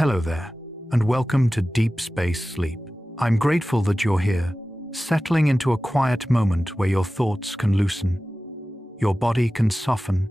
Hello there, and welcome to Deep Space Sleep. I'm grateful that you're here, settling into a quiet moment where your thoughts can loosen, your body can soften,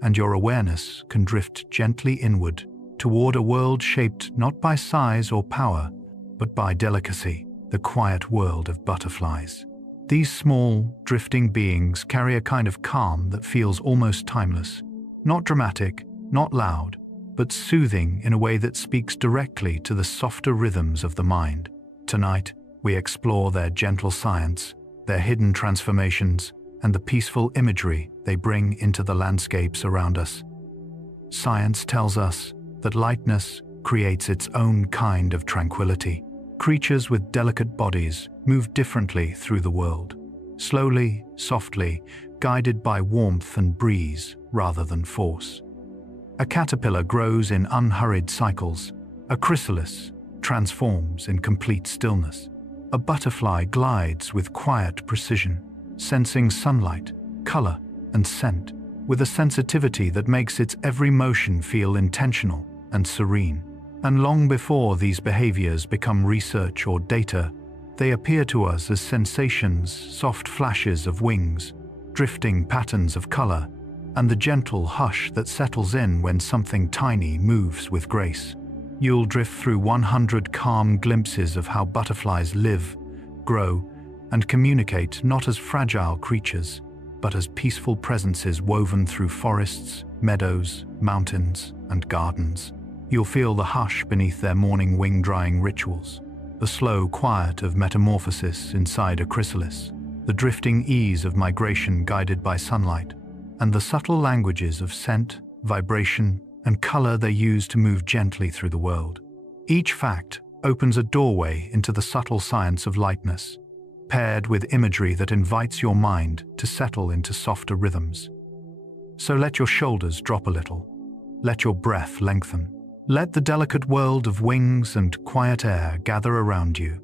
and your awareness can drift gently inward toward a world shaped not by size or power, but by delicacy, the quiet world of butterflies. These small, drifting beings carry a kind of calm that feels almost timeless, not dramatic, not loud, but soothing in a way that speaks directly to the softer rhythms of the mind. Tonight, we explore their gentle science, their hidden transformations, and the peaceful imagery they bring into the landscapes around us. Science tells us that lightness creates its own kind of tranquility. Creatures with delicate bodies move differently through the world, slowly, softly, guided by warmth and breeze rather than force. A caterpillar grows in unhurried cycles. A chrysalis transforms in complete stillness. A butterfly glides with quiet precision, sensing sunlight, color, and scent, with a sensitivity that makes its every motion feel intentional and serene. And long before these behaviors become research or data, they appear to us as sensations, soft flashes of wings, drifting patterns of color, and the gentle hush that settles in when something tiny moves with grace. You'll drift through 100 calm glimpses of how butterflies live, grow, and communicate not as fragile creatures, but as peaceful presences woven through forests, meadows, mountains, and gardens. You'll feel the hush beneath their morning wing-drying rituals, the slow quiet of metamorphosis inside a chrysalis, the drifting ease of migration guided by sunlight, and the subtle languages of scent, vibration, and color they use to move gently through the world. Each fact opens a doorway into the subtle science of lightness, paired with imagery that invites your mind to settle into softer rhythms. So let your shoulders drop a little. Let your breath lengthen. Let the delicate world of wings and quiet air gather around you.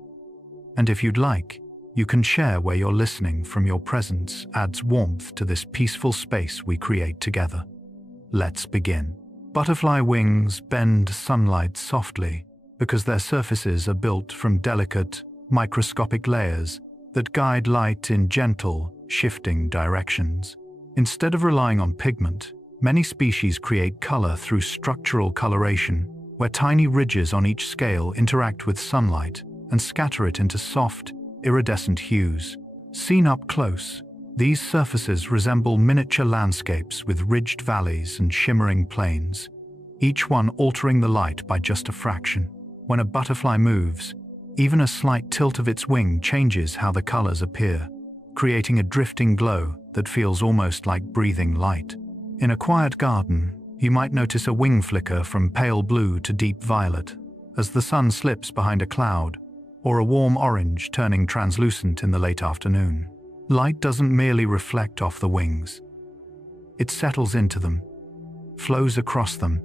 And if you'd like, you can share where you're listening from. Your presence adds warmth to this peaceful space we create together. Let's begin. Butterfly wings bend sunlight softly because their surfaces are built from delicate, microscopic layers that guide light in gentle, shifting directions. Instead of relying on pigment, many species create color through structural coloration, where tiny ridges on each scale interact with sunlight and scatter it into soft, iridescent hues. Seen up close, these surfaces resemble miniature landscapes with ridged valleys and shimmering plains, each one altering the light by just a fraction. When a butterfly moves, even a slight tilt of its wing changes how the colors appear, creating a drifting glow that feels almost like breathing light. In a quiet garden, you might notice a wing flicker from pale blue to deep violet as the sun slips behind a cloud, or a warm orange turning translucent in the late afternoon. Light doesn't merely reflect off the wings. It settles into them, flows across them,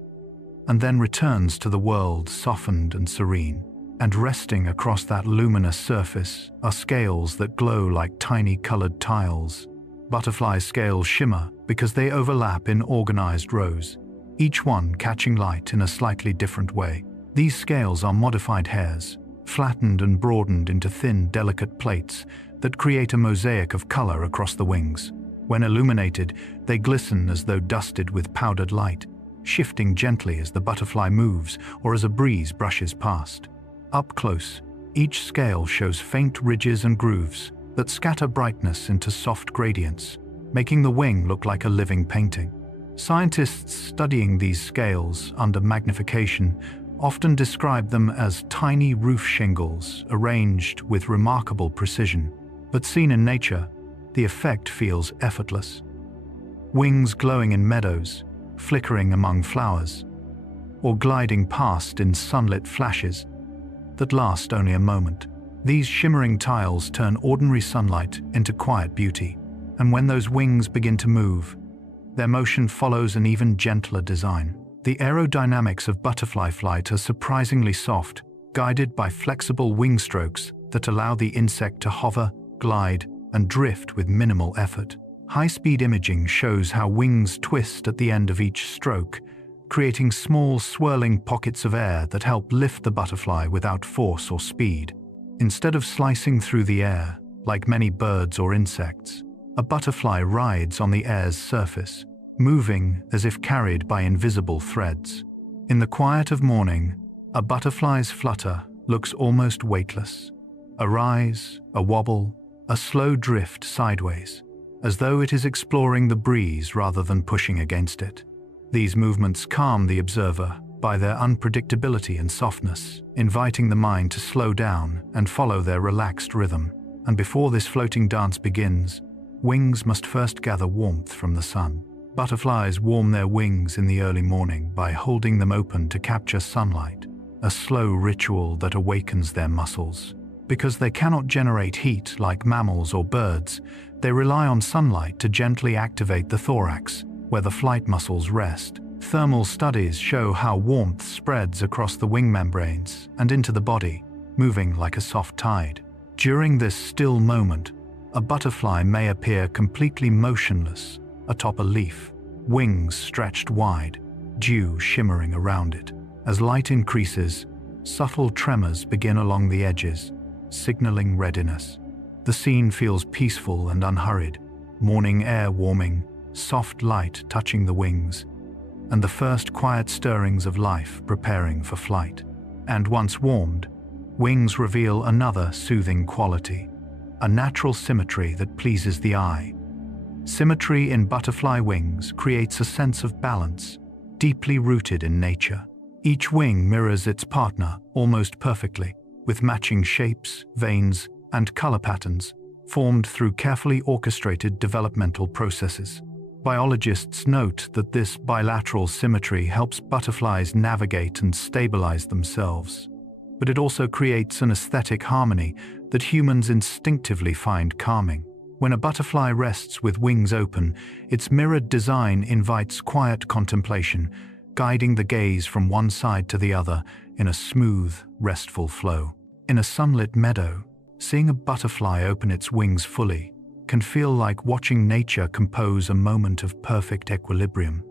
and then returns to the world softened and serene. And resting across that luminous surface are scales that glow like tiny colored tiles. Butterfly scales shimmer because they overlap in organized rows, each one catching light in a slightly different way. These scales are modified hairs, flattened and broadened into thin, delicate plates that create a mosaic of color across the wings. When illuminated, they glisten as though dusted with powdered light, shifting gently as the butterfly moves or as a breeze brushes past. Up close, each scale shows faint ridges and grooves that scatter brightness into soft gradients, making the wing look like a living painting. Scientists studying these scales under magnification often describe them as tiny roof shingles arranged with remarkable precision, but seen in nature, the effect feels effortless. Wings glowing in meadows, flickering among flowers, or gliding past in sunlit flashes that last only a moment. These shimmering tiles turn ordinary sunlight into quiet beauty, and when those wings begin to move, their motion follows an even gentler design. The aerodynamics of butterfly flight are surprisingly soft, guided by flexible wing strokes that allow the insect to hover, glide, and drift with minimal effort. High-speed imaging shows how wings twist at the end of each stroke, creating small swirling pockets of air that help lift the butterfly without force or speed. Instead of slicing through the air, like many birds or insects, a butterfly rides on the air's surface, moving as if carried by invisible threads. In the quiet of morning, a butterfly's flutter looks almost weightless. A rise, a wobble, a slow drift sideways, as though it is exploring the breeze rather than pushing against it. These movements calm the observer by their unpredictability and softness, inviting the mind to slow down and follow their relaxed rhythm. And before this floating dance begins, wings must first gather warmth from the sun. Butterflies warm their wings in the early morning by holding them open to capture sunlight, a slow ritual that awakens their muscles. Because they cannot generate heat like mammals or birds, they rely on sunlight to gently activate the thorax, where the flight muscles rest. Thermal studies show how warmth spreads across the wing membranes and into the body, moving like a soft tide. During this still moment, a butterfly may appear completely motionless atop a leaf, wings stretched wide, dew shimmering around it. As light increases, subtle tremors begin along the edges, signaling readiness. The scene feels peaceful and unhurried, morning air warming, soft light touching the wings, and the first quiet stirrings of life preparing for flight. And once warmed, wings reveal another soothing quality, a natural symmetry that pleases the eye. Symmetry in butterfly wings creates a sense of balance, deeply rooted in nature. Each wing mirrors its partner almost perfectly, with matching shapes, veins, and color patterns formed through carefully orchestrated developmental processes. Biologists note that this bilateral symmetry helps butterflies navigate and stabilize themselves, but it also creates an aesthetic harmony that humans instinctively find calming. When a butterfly rests with wings open, its mirrored design invites quiet contemplation, guiding the gaze from one side to the other in a smooth, restful flow. In a sunlit meadow, seeing a butterfly open its wings fully can feel like watching nature compose a moment of perfect equilibrium.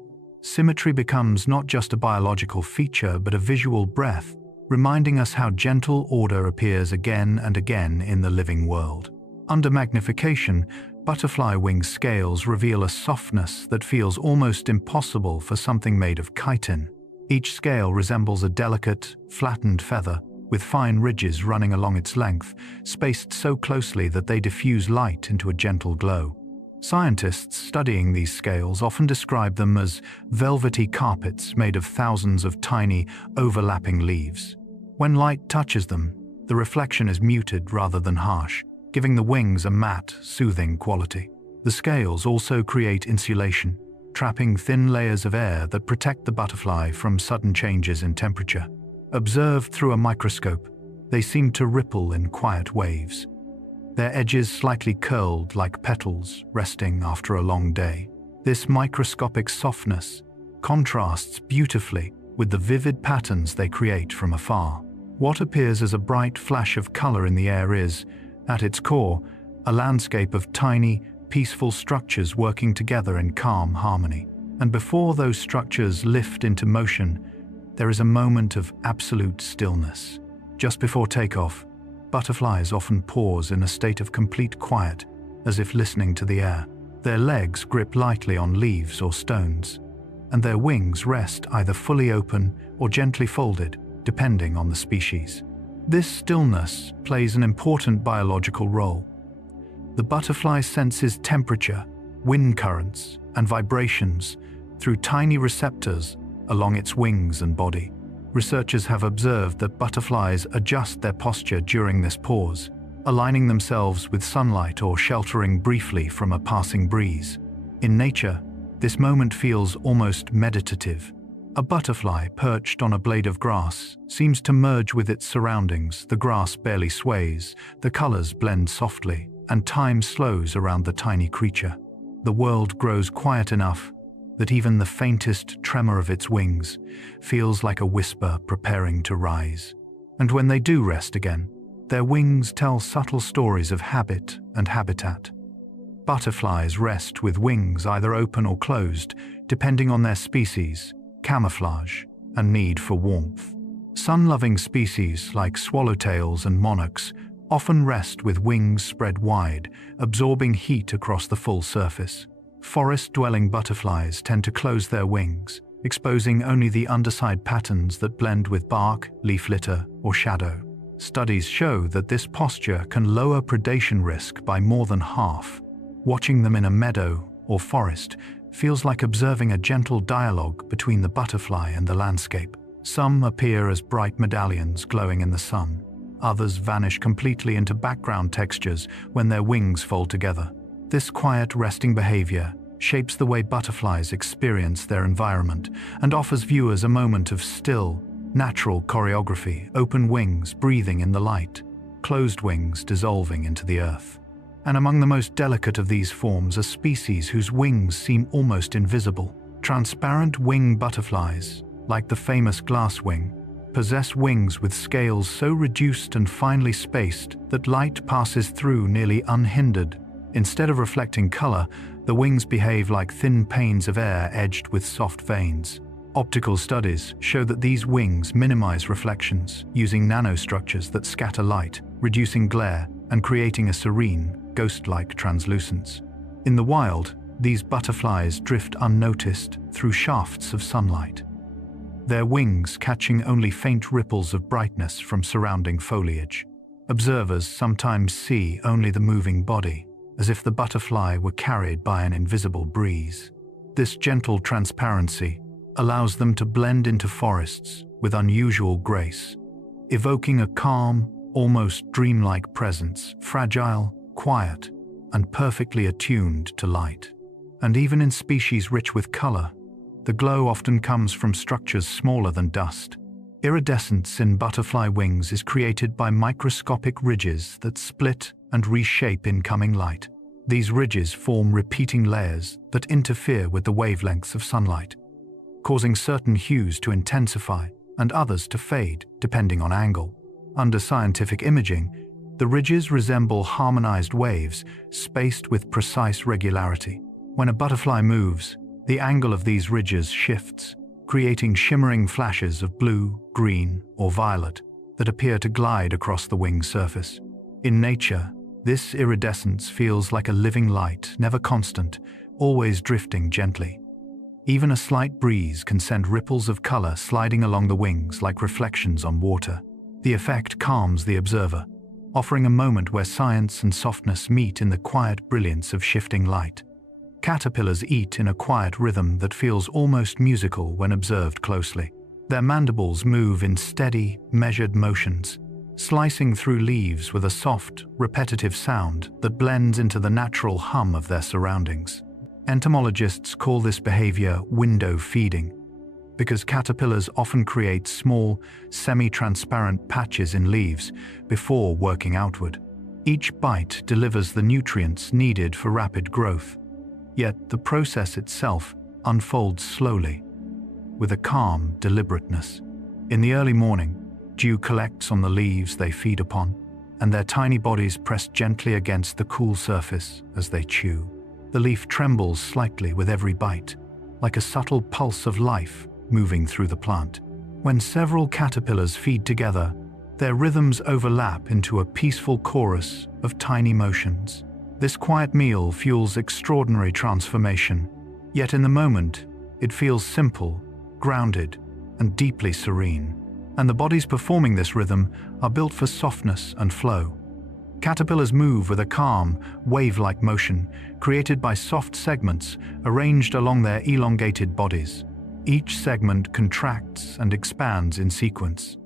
Symmetry becomes not just a biological feature but a visual breath, reminding us how gentle order appears again and again in the living world. Under magnification, butterfly wing scales reveal a softness that feels almost impossible for something made of chitin. Each scale resembles a delicate, flattened feather, with fine ridges running along its length, spaced so closely that they diffuse light into a gentle glow. Scientists studying these scales often describe them as velvety carpets made of thousands of tiny, overlapping leaves. When light touches them, the reflection is muted rather than harsh, giving the wings a matte, soothing quality. The scales also create insulation, trapping thin layers of air that protect the butterfly from sudden changes in temperature. Observed through a microscope, they seem to ripple in quiet waves, their edges slightly curled like petals resting after a long day. This microscopic softness contrasts beautifully with the vivid patterns they create from afar. What appears as a bright flash of color in the air is, at its core, a landscape of tiny, peaceful structures working together in calm harmony. And before those structures lift into motion, there is a moment of absolute stillness. Just before takeoff, butterflies often pause in a state of complete quiet, as if listening to the air. Their legs grip lightly on leaves or stones, and their wings rest either fully open or gently folded, depending on the species. This stillness plays an important biological role. The butterfly senses temperature, wind currents, and vibrations through tiny receptors along its wings and body. Researchers have observed that butterflies adjust their posture during this pause, aligning themselves with sunlight or sheltering briefly from a passing breeze. In nature, this moment feels almost meditative. A butterfly perched on a blade of grass seems to merge with its surroundings. The grass barely sways, the colors blend softly, and time slows around the tiny creature. The world grows quiet enough that even the faintest tremor of its wings feels like a whisper preparing to rise. And when they do rest again, their wings tell subtle stories of habit and habitat. Butterflies rest with wings either open or closed, depending on their species, camouflage, and need for warmth. Sun-loving species like swallowtails and monarchs often rest with wings spread wide, absorbing heat across the full surface. Forest-dwelling butterflies tend to close their wings, exposing only the underside patterns that blend with bark, leaf litter, or shadow. Studies show that this posture can lower predation risk by more than half. Watching them in a meadow or forest feels like observing a gentle dialogue between the butterfly and the landscape. Some appear as bright medallions glowing in the sun. Others vanish completely into background textures when their wings fold together. This quiet resting behavior shapes the way butterflies experience their environment and offers viewers a moment of still, natural choreography, open wings breathing in the light, closed wings dissolving into the earth. And among the most delicate of these forms are species whose wings seem almost invisible. Transparent wing butterflies, like the famous glasswing, possess wings with scales so reduced and finely spaced that light passes through nearly unhindered. Instead of reflecting color, the wings behave like thin panes of air edged with soft veins. Optical studies show that these wings minimize reflections, using nanostructures that scatter light, reducing glare and creating a serene, ghost-like translucence. In the wild, these butterflies drift unnoticed through shafts of sunlight, their wings catching only faint ripples of brightness from surrounding foliage. Observers sometimes see only the moving body, as if the butterfly were carried by an invisible breeze. This gentle transparency allows them to blend into forests with unusual grace, evoking a calm, almost dreamlike presence, fragile, quiet, and perfectly attuned to light. And even in species rich with color, the glow often comes from structures smaller than dust. Iridescence in butterfly wings is created by microscopic ridges that split and reshape incoming light. These ridges form repeating layers that interfere with the wavelengths of sunlight, causing certain hues to intensify and others to fade depending on angle. Under scientific imaging, the ridges resemble harmonized waves spaced with precise regularity. When a butterfly moves, the angle of these ridges shifts, creating shimmering flashes of blue, green, or violet that appear to glide across the wing surface. In nature, this iridescence feels like a living light, never constant, always drifting gently. Even a slight breeze can send ripples of color sliding along the wings like reflections on water. The effect calms the observer, offering a moment where science and softness meet in the quiet brilliance of shifting light. Caterpillars eat in a quiet rhythm that feels almost musical when observed closely. Their mandibles move in steady, measured motions, slicing through leaves with a soft, repetitive sound that blends into the natural hum of their surroundings. Entomologists call this behavior window feeding, because caterpillars often create small, semi-transparent patches in leaves before working outward. Each bite delivers the nutrients needed for rapid growth, yet the process itself unfolds slowly, with a calm deliberateness. In the early morning, dew collects on the leaves they feed upon, and their tiny bodies press gently against the cool surface as they chew. The leaf trembles slightly with every bite, like a subtle pulse of life moving through the plant. When several caterpillars feed together, their rhythms overlap into a peaceful chorus of tiny motions. This quiet meal fuels extraordinary transformation, yet in the moment, it feels simple, grounded, and deeply serene. And the bodies performing this rhythm are built for softness and flow. Caterpillars move with a calm, wave-like motion created by soft segments arranged along their elongated bodies. Each segment contracts and expands in sequence,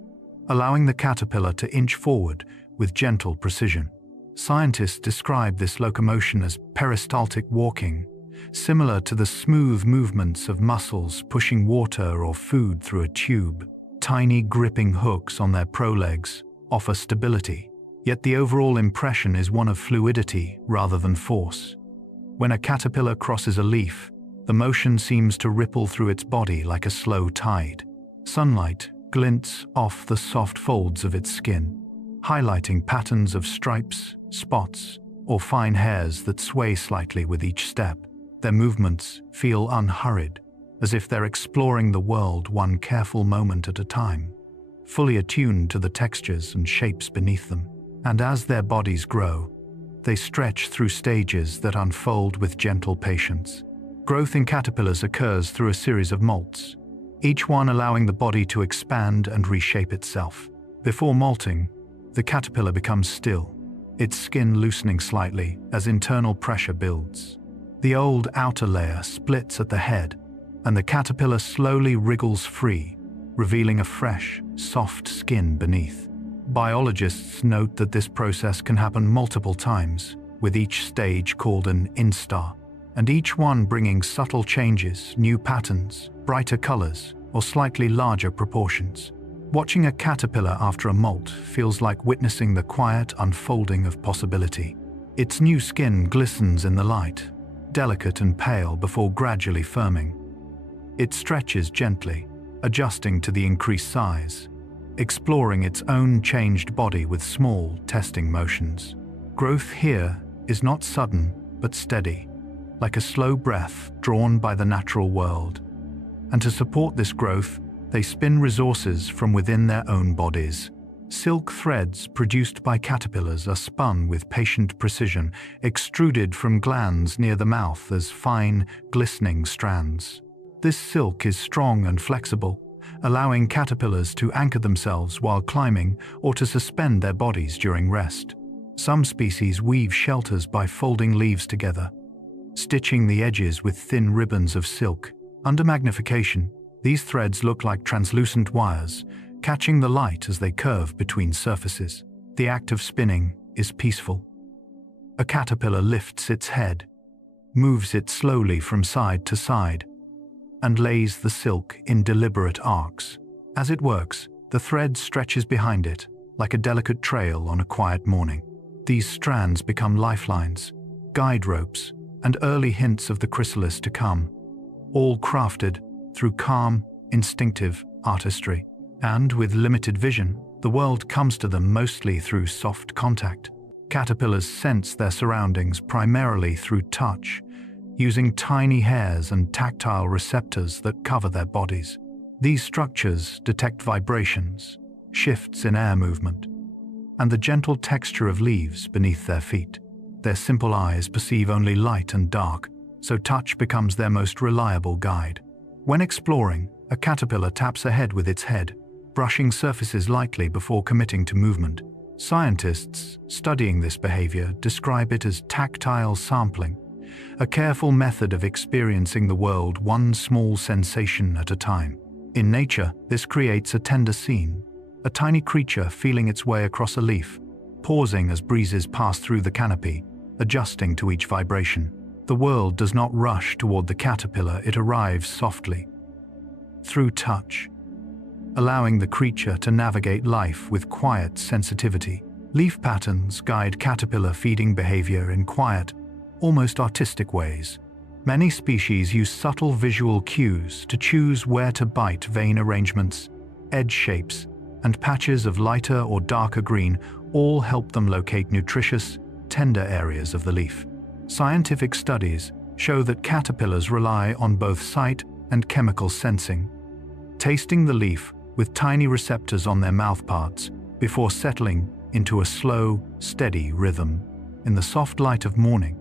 allowing the caterpillar to inch forward with gentle precision. Scientists describe this locomotion as peristaltic walking, similar to the smooth movements of mussels pushing water or food through a tube. Tiny gripping hooks on their prolegs offer stability, yet the overall impression is one of fluidity rather than force. When a caterpillar crosses a leaf, the motion seems to ripple through its body like a slow tide. Sunlight glints off the soft folds of its skin, highlighting patterns of stripes, spots, or fine hairs that sway slightly with each step. Their movements feel unhurried, as if they're exploring the world one careful moment at a time, fully attuned to the textures and shapes beneath them. And as their bodies grow, they stretch through stages that unfold with gentle patience. Growth in caterpillars occurs through a series of molts, each one allowing the body to expand and reshape itself. Before molting, the caterpillar becomes still, its skin loosening slightly as internal pressure builds. The old outer layer splits at the head, and the caterpillar slowly wriggles free, revealing a fresh, soft skin beneath. Biologists note that this process can happen multiple times, with each stage called an instar, and each one bringing subtle changes, new patterns, brighter colors, or slightly larger proportions. Watching a caterpillar after a molt feels like witnessing the quiet unfolding of possibility. Its new skin glistens in the light, delicate and pale before gradually firming. It stretches gently, adjusting to the increased size, exploring its own changed body with small, testing motions. Growth here is not sudden, but steady, like a slow breath drawn by the natural world. And to support this growth, they spin resources from within their own bodies. Silk threads produced by caterpillars are spun with patient precision, extruded from glands near the mouth as fine, glistening strands. This silk is strong and flexible, allowing caterpillars to anchor themselves while climbing or to suspend their bodies during rest. Some species weave shelters by folding leaves together, stitching the edges with thin ribbons of silk. Under magnification, these threads look like translucent wires, catching the light as they curve between surfaces. The act of spinning is peaceful. A caterpillar lifts its head, moves it slowly from side to side, and lays the silk in deliberate arcs. As it works, the thread stretches behind it, like a delicate trail on a quiet morning. These strands become lifelines, guide ropes, and early hints of the chrysalis to come, all crafted through calm, instinctive artistry. And with limited vision, the world comes to them mostly through soft contact. Caterpillars sense their surroundings primarily through touch, using tiny hairs and tactile receptors that cover their bodies. These structures detect vibrations, shifts in air movement, and the gentle texture of leaves beneath their feet. Their simple eyes perceive only light and dark, so touch becomes their most reliable guide. When exploring, a caterpillar taps ahead with its head, brushing surfaces lightly before committing to movement. Scientists studying this behavior describe it as tactile sampling, a careful method of experiencing the world one small sensation at a time. In nature, this creates a tender scene, a tiny creature feeling its way across a leaf, pausing as breezes pass through the canopy, adjusting to each vibration. The world does not rush toward the caterpillar, it arrives softly, through touch, allowing the creature to navigate life with quiet sensitivity. Leaf patterns guide caterpillar feeding behavior in quiet, almost artistic ways. Many species use subtle visual cues to choose where to bite. Vein arrangements, edge shapes, and patches of lighter or darker green all help them locate nutritious, tender areas of the leaf. Scientific studies show that caterpillars rely on both sight and chemical sensing, tasting the leaf with tiny receptors on their mouthparts before settling into a slow, steady rhythm. In the soft light of morning,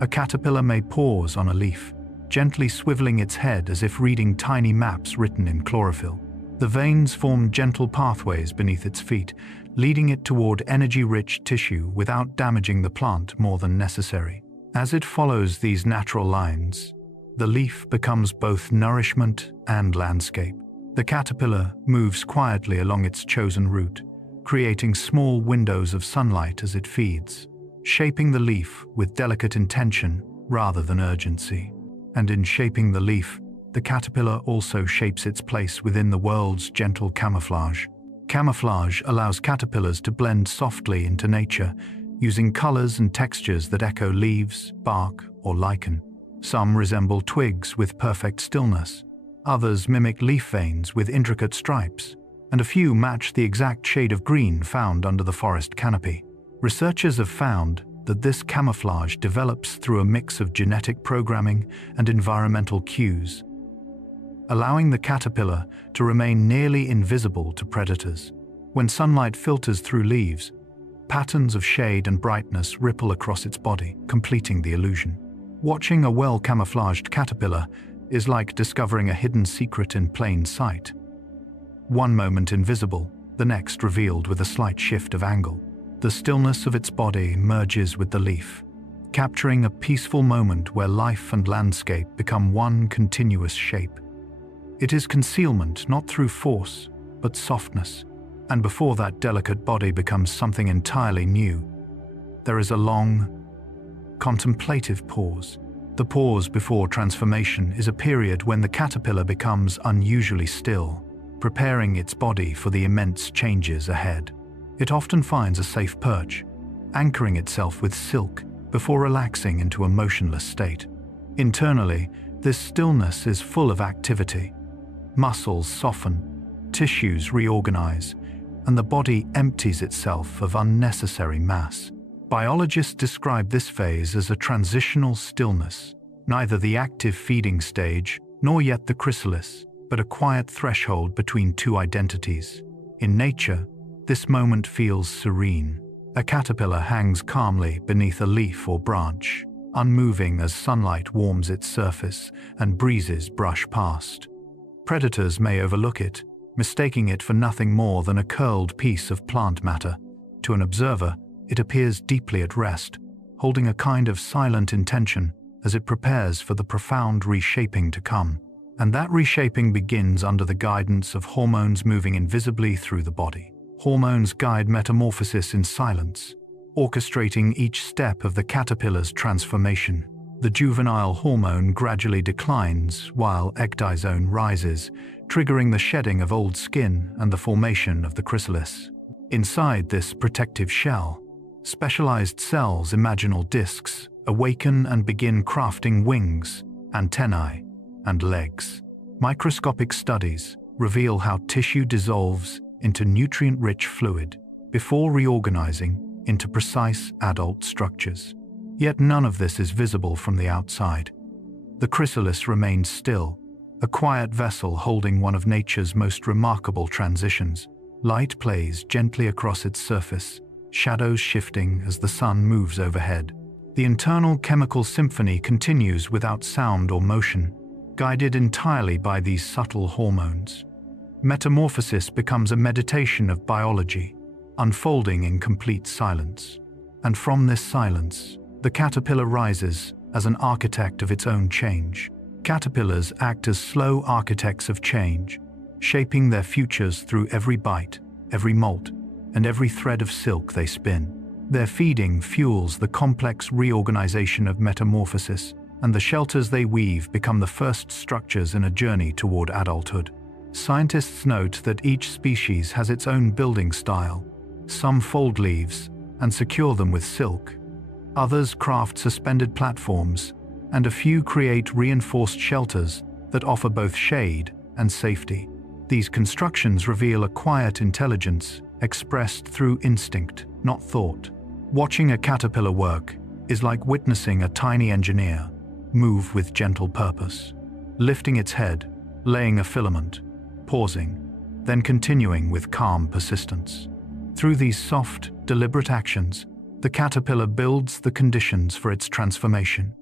a caterpillar may pause on a leaf, gently swiveling its head as if reading tiny maps written in chlorophyll. The veins form gentle pathways beneath its feet, leading it toward energy-rich tissue without damaging the plant more than necessary. As it follows these natural lines, the leaf becomes both nourishment and landscape. The caterpillar moves quietly along its chosen route, creating small windows of sunlight as it feeds, shaping the leaf with delicate intention rather than urgency. And in shaping the leaf, the caterpillar also shapes its place within the world's gentle camouflage. Camouflage allows caterpillars to blend softly into nature, using colors and textures that echo leaves, bark, or lichen. Some resemble twigs with perfect stillness, others mimic leaf veins with intricate stripes, and a few match the exact shade of green found under the forest canopy. Researchers have found that this camouflage develops through a mix of genetic programming and environmental cues. allowing the caterpillar to remain nearly invisible to predators. When sunlight filters through leaves, patterns of shade and brightness ripple across its body, completing the illusion. Watching a well-camouflaged caterpillar is like discovering a hidden secret in plain sight. One moment invisible, the next revealed with a slight shift of angle. The stillness of its body merges with the leaf, capturing a peaceful moment where life and landscape become one continuous shape. It is concealment not through force, but softness, and before that delicate body becomes something entirely new, there is a long, contemplative pause. The pause before transformation is a period when the caterpillar becomes unusually still, preparing its body for the immense changes ahead. It often finds a safe perch, anchoring itself with silk before relaxing into a motionless state. Internally, this stillness is full of activity. Muscles soften, tissues reorganize, and the body empties itself of unnecessary mass. Biologists describe this phase as a transitional stillness, neither the active feeding stage nor yet the chrysalis, but a quiet threshold between two identities. In nature, this moment feels serene. A caterpillar hangs calmly beneath a leaf or branch, unmoving as sunlight warms its surface and breezes brush past. Predators may overlook it, mistaking it for nothing more than a curled piece of plant matter. To an observer, it appears deeply at rest, holding a kind of silent intention as it prepares for the profound reshaping to come. And that reshaping begins under the guidance of hormones moving invisibly through the body. Hormones guide metamorphosis in silence, orchestrating each step of the caterpillar's transformation. The juvenile hormone gradually declines while ecdysone rises, triggering the shedding of old skin and the formation of the chrysalis. Inside this protective shell, specialized cells, imaginal discs, awaken and begin crafting wings, antennae, and legs. Microscopic studies reveal how tissue dissolves into nutrient-rich fluid before reorganizing into precise adult structures. Yet none of this is visible from the outside. The chrysalis remains still, a quiet vessel holding one of nature's most remarkable transitions. Light plays gently across its surface, shadows shifting as the sun moves overhead. The internal chemical symphony continues without sound or motion, guided entirely by these subtle hormones. Metamorphosis becomes a meditation of biology, unfolding in complete silence. And from this silence, the caterpillar rises as an architect of its own change. Caterpillars act as slow architects of change, shaping their futures through every bite, every molt, and every thread of silk they spin. Their feeding fuels the complex reorganization of metamorphosis, and the shelters they weave become the first structures in a journey toward adulthood. Scientists note that each species has its own building style. Some fold leaves and secure them with silk. Others craft suspended platforms, and a few create reinforced shelters that offer both shade and safety. These constructions reveal a quiet intelligence expressed through instinct, not thought. Watching a caterpillar work is like witnessing a tiny engineer move with gentle purpose, lifting its head, laying a filament, pausing, then continuing with calm persistence. Through these soft, deliberate actions, the caterpillar builds the conditions for its transformation,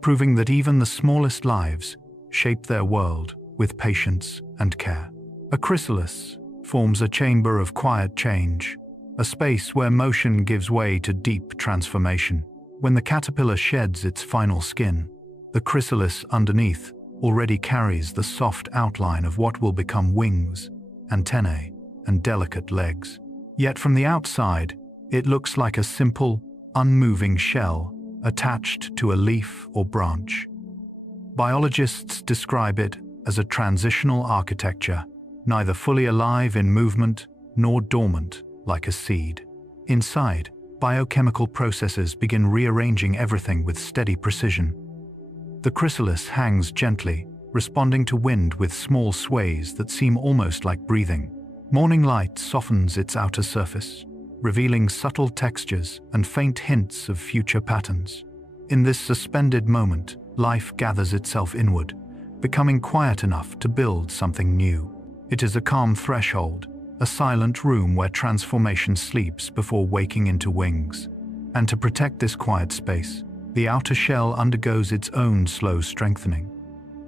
proving that even the smallest lives shape their world with patience and care. A chrysalis forms a chamber of quiet change, a space where motion gives way to deep transformation. When the caterpillar sheds its final skin, the chrysalis underneath already carries the soft outline of what will become wings, antennae, and delicate legs. Yet from the outside, it looks like a simple, unmoving shell attached to a leaf or branch. Biologists describe it as a transitional architecture, neither fully alive in movement nor dormant like a seed. Inside, biochemical processes begin rearranging everything with steady precision. The chrysalis hangs gently, responding to wind with small sways that seem almost like breathing. Morning light softens its outer surface, revealing subtle textures and faint hints of future patterns. In this suspended moment, life gathers itself inward, becoming quiet enough to build something new. It is a calm threshold, a silent room where transformation sleeps before waking into wings. And to protect this quiet space, the outer shell undergoes its own slow strengthening.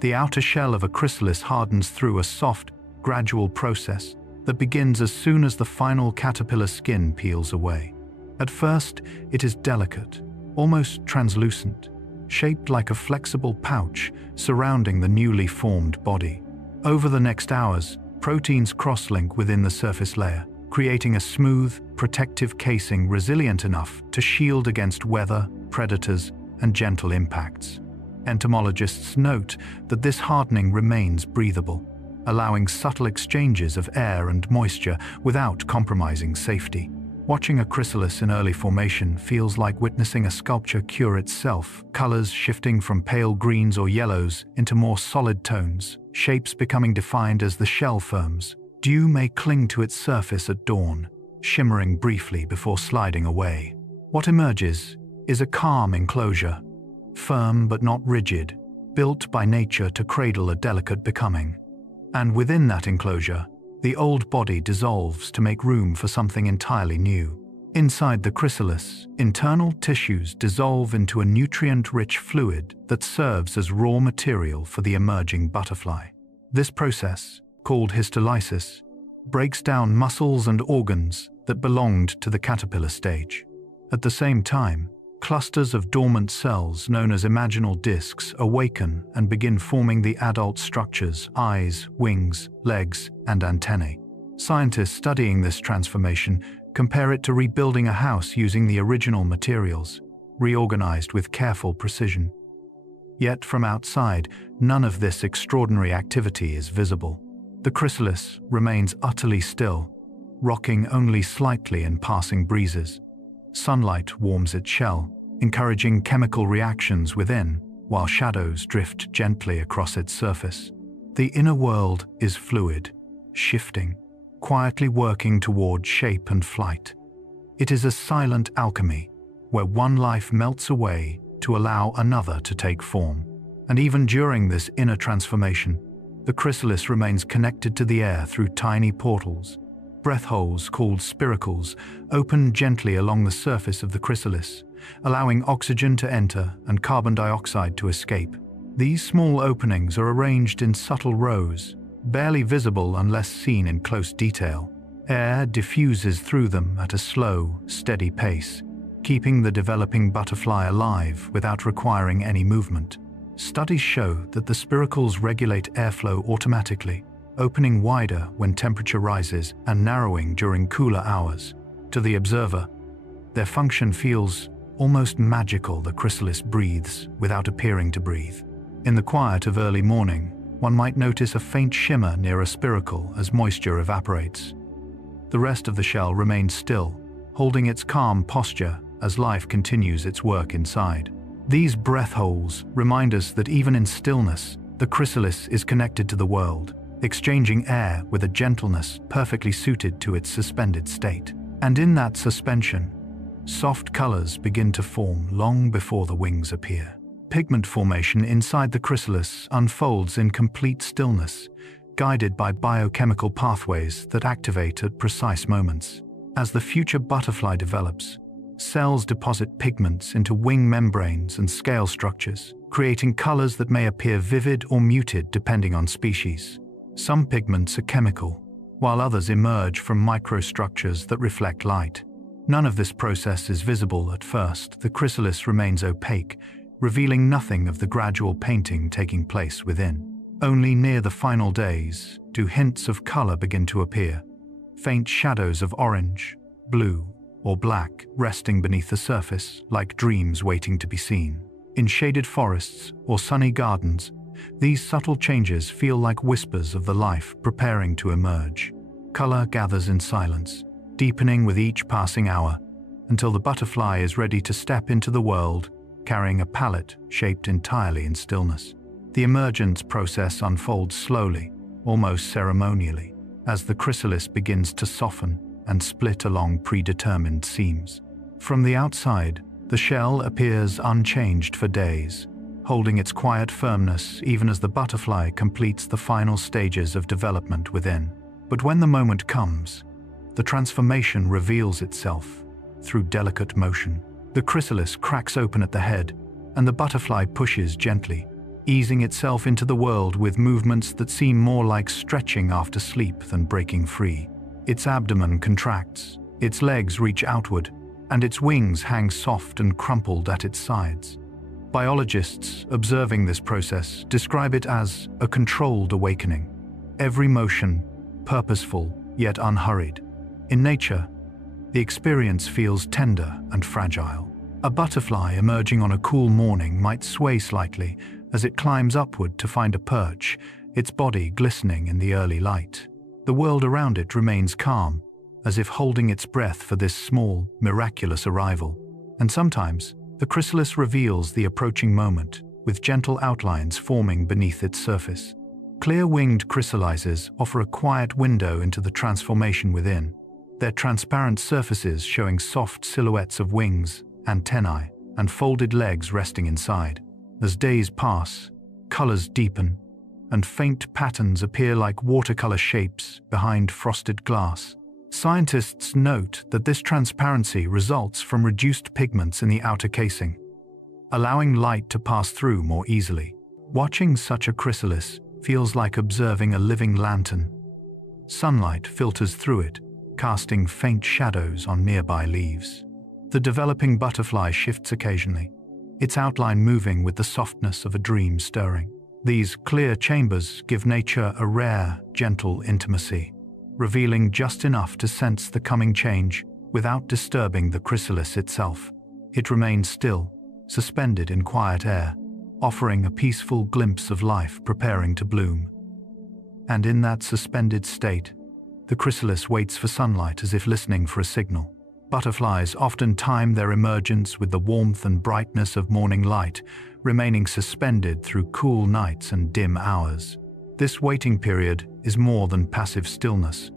The outer shell of a chrysalis hardens through a soft, gradual process that begins as soon as the final caterpillar skin peels away. At first, it is delicate, almost translucent, shaped like a flexible pouch surrounding the newly formed body. Over the next hours, proteins cross-link within the surface layer, creating a smooth, protective casing resilient enough to shield against weather, predators, and gentle impacts. Entomologists note that this hardening remains breathable, allowing subtle exchanges of air and moisture without compromising safety. Watching a chrysalis in early formation feels like witnessing a sculpture cure itself, colors shifting from pale greens or yellows into more solid tones, shapes becoming defined as the shell firms. Dew may cling to its surface at dawn, shimmering briefly before sliding away. What emerges is a calm enclosure, firm but not rigid, built by nature to cradle a delicate becoming. And within that enclosure, the old body dissolves to make room for something entirely new. Inside the chrysalis, internal tissues dissolve into a nutrient-rich fluid that serves as raw material for the emerging butterfly. This process, called histolysis, breaks down muscles and organs that belonged to the caterpillar stage. At the same time, clusters of dormant cells known as imaginal discs awaken and begin forming the adult structures, eyes, wings, legs, and antennae. Scientists studying this transformation compare it to rebuilding a house using the original materials, reorganized with careful precision. Yet from outside, none of this extraordinary activity is visible. The chrysalis remains utterly still, rocking only slightly in passing breezes. Sunlight warms its shell, encouraging chemical reactions within, while shadows drift gently across its surface. The inner world is fluid, shifting, quietly working toward shape and flight. It is a silent alchemy, where one life melts away to allow another to take form. And even during this inner transformation, the chrysalis remains connected to the air through tiny portals. Breath holes called spiracles open gently along the surface of the chrysalis, allowing oxygen to enter and carbon dioxide to escape. These small openings are arranged in subtle rows, barely visible unless seen in close detail. Air diffuses through them at a slow, steady pace, keeping the developing butterfly alive without requiring any movement. Studies show that the spiracles regulate airflow automatically, opening wider when temperature rises and narrowing during cooler hours. To the observer, their function feels almost magical. The chrysalis breathes without appearing to breathe. In the quiet of early morning, one might notice a faint shimmer near a spiracle as moisture evaporates. The rest of the shell remains still, holding its calm posture as life continues its work inside. These breath holes remind us that even in stillness, the chrysalis is connected to the world, exchanging air with a gentleness perfectly suited to its suspended state. And in that suspension, soft colors begin to form long before the wings appear. Pigment formation inside the chrysalis unfolds in complete stillness, guided by biochemical pathways that activate at precise moments. As the future butterfly develops, cells deposit pigments into wing membranes and scale structures, creating colors that may appear vivid or muted depending on species. Some pigments are chemical, while others emerge from microstructures that reflect light. None of this process is visible at first. The chrysalis remains opaque, revealing nothing of the gradual painting taking place within. Only near the final days do hints of color begin to appear, faint shadows of orange, blue, or black resting beneath the surface like dreams waiting to be seen. In shaded forests or sunny gardens, these subtle changes feel like whispers of the life preparing to emerge. Color gathers in silence, deepening with each passing hour, until the butterfly is ready to step into the world, carrying a palette shaped entirely in stillness. The emergence process unfolds slowly, almost ceremonially, as the chrysalis begins to soften and split along predetermined seams. From the outside, the shell appears unchanged for days, holding its quiet firmness even as the butterfly completes the final stages of development within. But when the moment comes, the transformation reveals itself through delicate motion. The chrysalis cracks open at the head, and the butterfly pushes gently, easing itself into the world with movements that seem more like stretching after sleep than breaking free. Its abdomen contracts, its legs reach outward, and its wings hang soft and crumpled at its sides. Biologists observing this process describe it as a controlled awakening. Every motion, purposeful yet unhurried. In nature, the experience feels tender and fragile. A butterfly emerging on a cool morning might sway slightly as it climbs upward to find a perch, its body glistening in the early light. The world around it remains calm, as if holding its breath for this small, miraculous arrival. And sometimes, the chrysalis reveals the approaching moment, with gentle outlines forming beneath its surface. Clear-winged chrysalises offer a quiet window into the transformation within, their transparent surfaces showing soft silhouettes of wings, antennae, and folded legs resting inside. As days pass, colors deepen, and faint patterns appear like watercolor shapes behind frosted glass. Scientists note that this transparency results from reduced pigments in the outer casing, allowing light to pass through more easily. Watching such a chrysalis feels like observing a living lantern. Sunlight filters through it, casting faint shadows on nearby leaves. The developing butterfly shifts occasionally, its outline moving with the softness of a dream stirring. These clear chambers give nature a rare, gentle intimacy, revealing just enough to sense the coming change without disturbing the chrysalis itself. It remains still, suspended in quiet air, offering a peaceful glimpse of life preparing to bloom. And in that suspended state, the chrysalis waits for sunlight as if listening for a signal. Butterflies often time their emergence with the warmth and brightness of morning light, remaining suspended through cool nights and dim hours. This waiting period is more than passive stillness.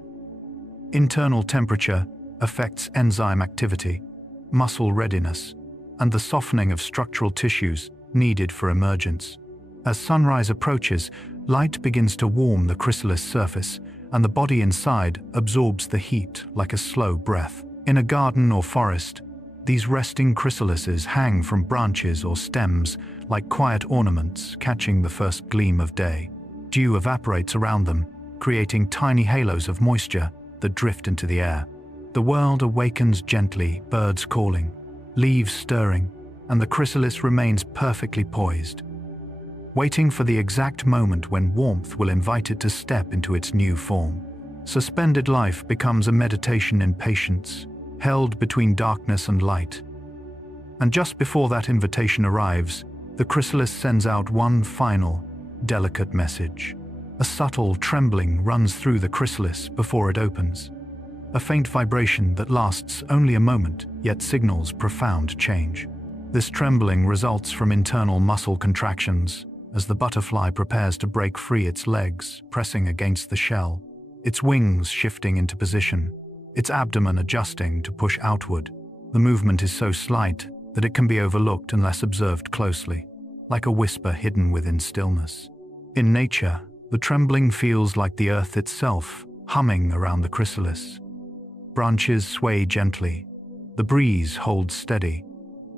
Internal temperature affects enzyme activity, muscle readiness, and the softening of structural tissues needed for emergence. As sunrise approaches, light begins to warm the chrysalis surface, and the body inside absorbs the heat like a slow breath. In a garden or forest, these resting chrysalises hang from branches or stems like quiet ornaments catching the first gleam of day. Dew evaporates around them, creating tiny halos of moisture that drift into the air. The world awakens gently, birds calling, leaves stirring, and the chrysalis remains perfectly poised, waiting for the exact moment when warmth will invite it to step into its new form. Suspended life becomes a meditation in patience, held between darkness and light. And just before that invitation arrives, the chrysalis sends out one final, delicate message. A subtle trembling runs through the chrysalis before it opens. A faint vibration that lasts only a moment, yet signals profound change. This trembling results from internal muscle contractions, as the butterfly prepares to break free its legs, pressing against the shell, its wings shifting into position, its abdomen adjusting to push outward. The movement is so slight that it can be overlooked unless observed closely, like a whisper hidden within stillness. In nature, the trembling feels like the earth itself, humming around the chrysalis. Branches sway gently, the breeze holds steady,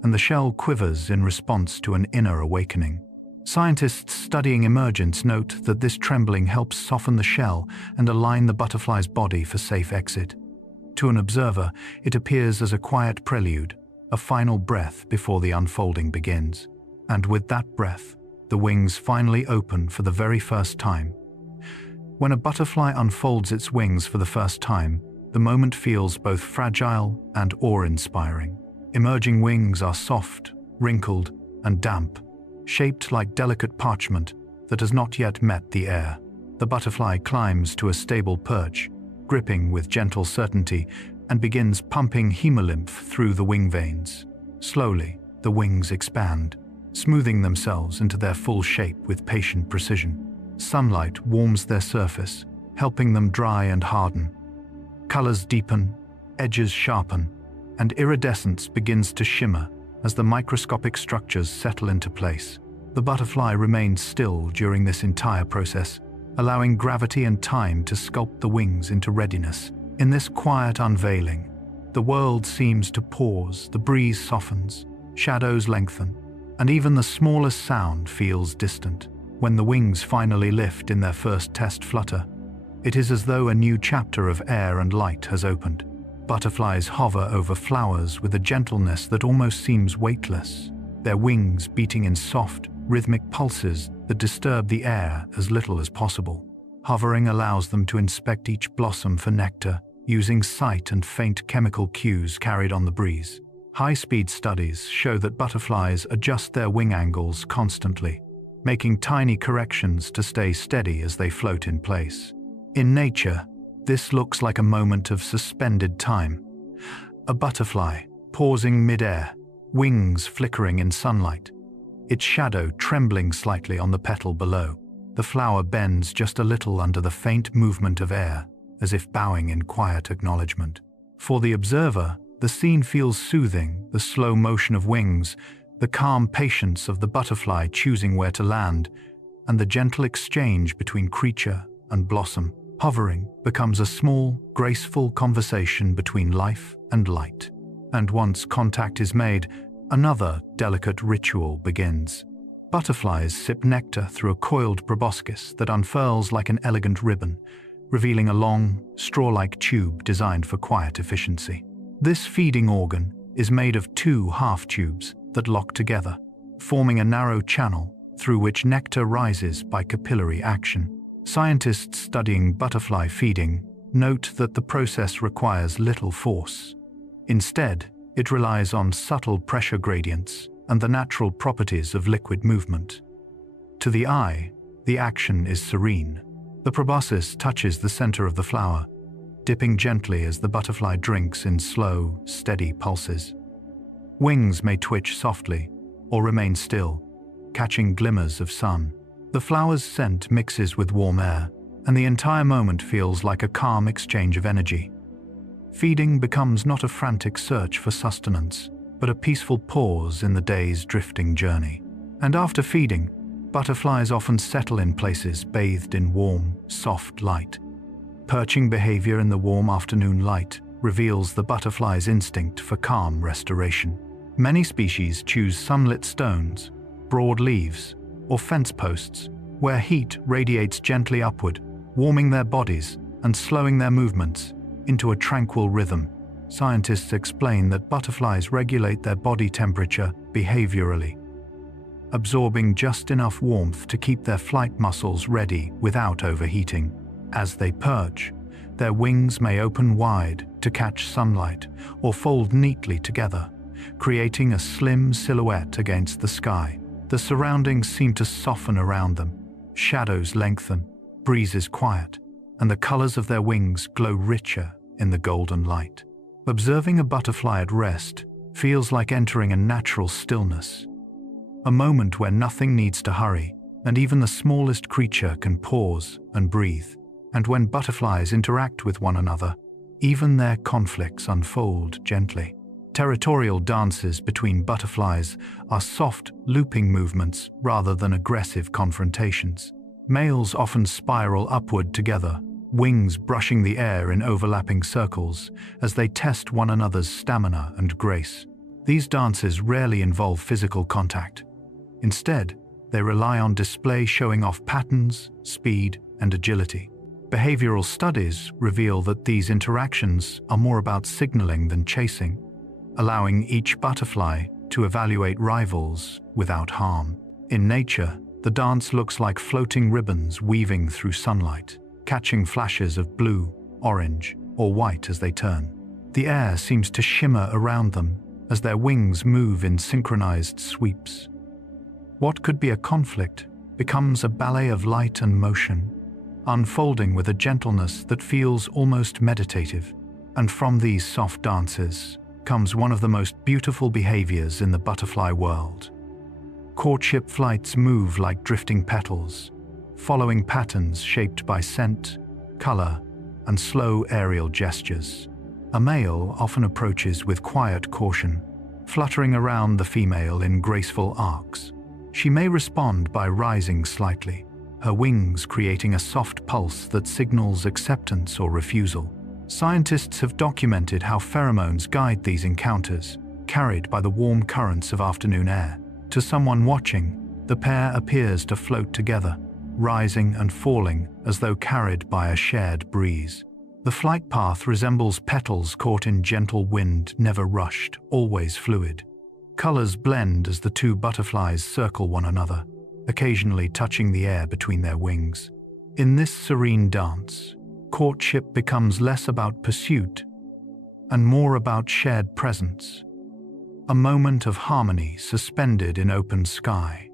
and the shell quivers in response to an inner awakening. Scientists studying emergence note that this trembling helps soften the shell and align the butterfly's body for safe exit. To an observer, it appears as a quiet prelude, a final breath before the unfolding begins. And with that breath, the wings finally open for the very first time. When a butterfly unfolds its wings for the first time, the moment feels both fragile and awe-inspiring. Emerging wings are soft, wrinkled, and damp, shaped like delicate parchment that has not yet met the air. The butterfly climbs to a stable perch, gripping with gentle certainty, and begins pumping hemolymph through the wing veins. Slowly, the wings expand, smoothing themselves into their full shape with patient precision. Sunlight warms their surface, helping them dry and harden. Colors deepen, edges sharpen, and iridescence begins to shimmer as the microscopic structures settle into place. The butterfly remains still during this entire process, allowing gravity and time to sculpt the wings into readiness. In this quiet unveiling, the world seems to pause, the breeze softens, shadows lengthen, and even the smallest sound feels distant. When the wings finally lift in their first test flutter, it is as though a new chapter of air and light has opened. Butterflies hover over flowers with a gentleness that almost seems weightless, their wings beating in soft, rhythmic pulses that disturb the air as little as possible. Hovering allows them to inspect each blossom for nectar, using sight and faint chemical cues carried on the breeze. High-speed studies show that butterflies adjust their wing angles constantly, making tiny corrections to stay steady as they float in place. In nature, this looks like a moment of suspended time. A butterfly, pausing mid-air, wings flickering in sunlight, its shadow trembling slightly on the petal below. The flower bends just a little under the faint movement of air, as if bowing in quiet acknowledgement. For the observer, the scene feels soothing, the slow motion of wings, the calm patience of the butterfly choosing where to land, and the gentle exchange between creature and blossom. Hovering becomes a small, graceful conversation between life and light. And once contact is made, another delicate ritual begins. Butterflies sip nectar through a coiled proboscis that unfurls like an elegant ribbon, revealing a long, straw-like tube designed for quiet efficiency. This feeding organ is made of two half-tubes that lock together, forming a narrow channel through which nectar rises by capillary action. Scientists studying butterfly feeding note that the process requires little force. Instead, it relies on subtle pressure gradients and the natural properties of liquid movement. To the eye, the action is serene. The proboscis touches the center of the flower, dipping gently as the butterfly drinks in slow, steady pulses. Wings may twitch softly or remain still, catching glimmers of sun. The flower's scent mixes with warm air, and the entire moment feels like a calm exchange of energy. Feeding becomes not a frantic search for sustenance, but a peaceful pause in the day's drifting journey. And after feeding, butterflies often settle in places bathed in warm, soft light. Perching behavior in the warm afternoon light reveals the butterfly's instinct for calm restoration. Many species choose sunlit stones, broad leaves, or fence posts, where heat radiates gently upward, warming their bodies and slowing their movements into a tranquil rhythm. Scientists explain that butterflies regulate their body temperature behaviorally, absorbing just enough warmth to keep their flight muscles ready without overheating. As they perch, their wings may open wide to catch sunlight or fold neatly together, creating a slim silhouette against the sky. The surroundings seem to soften around them, shadows lengthen, breezes quiet, and the colors of their wings glow richer in the golden light. Observing a butterfly at rest feels like entering a natural stillness, a moment where nothing needs to hurry, and even the smallest creature can pause and breathe. And when butterflies interact with one another, even their conflicts unfold gently. Territorial dances between butterflies are soft, looping movements rather than aggressive confrontations. Males often spiral upward together, wings brushing the air in overlapping circles as they test one another's stamina and grace. These dances rarely involve physical contact. Instead, they rely on display showing off patterns, speed, and agility. Behavioral studies reveal that these interactions are more about signaling than chasing, allowing each butterfly to evaluate rivals without harm. In nature, the dance looks like floating ribbons weaving through sunlight, catching flashes of blue, orange, or white as they turn. The air seems to shimmer around them as their wings move in synchronized sweeps. What could be a conflict becomes a ballet of light and motion, unfolding with a gentleness that feels almost meditative. And from these soft dances comes one of the most beautiful behaviors in the butterfly world. Courtship flights move like drifting petals, following patterns shaped by scent, color, and slow aerial gestures. A male often approaches with quiet caution, fluttering around the female in graceful arcs, She may respond by rising slightly, her wings creating a soft pulse that signals acceptance or refusal. Scientists have documented how pheromones guide these encounters, carried by the warm currents of afternoon air. To someone watching, the pair appears to float together, rising and falling as though carried by a shared breeze. The flight path resembles petals caught in gentle wind, never rushed, always fluid. Colors blend as the two butterflies circle one another, occasionally touching the air between their wings. In this serene dance, courtship becomes less about pursuit and more about shared presence, a moment of harmony suspended in open sky.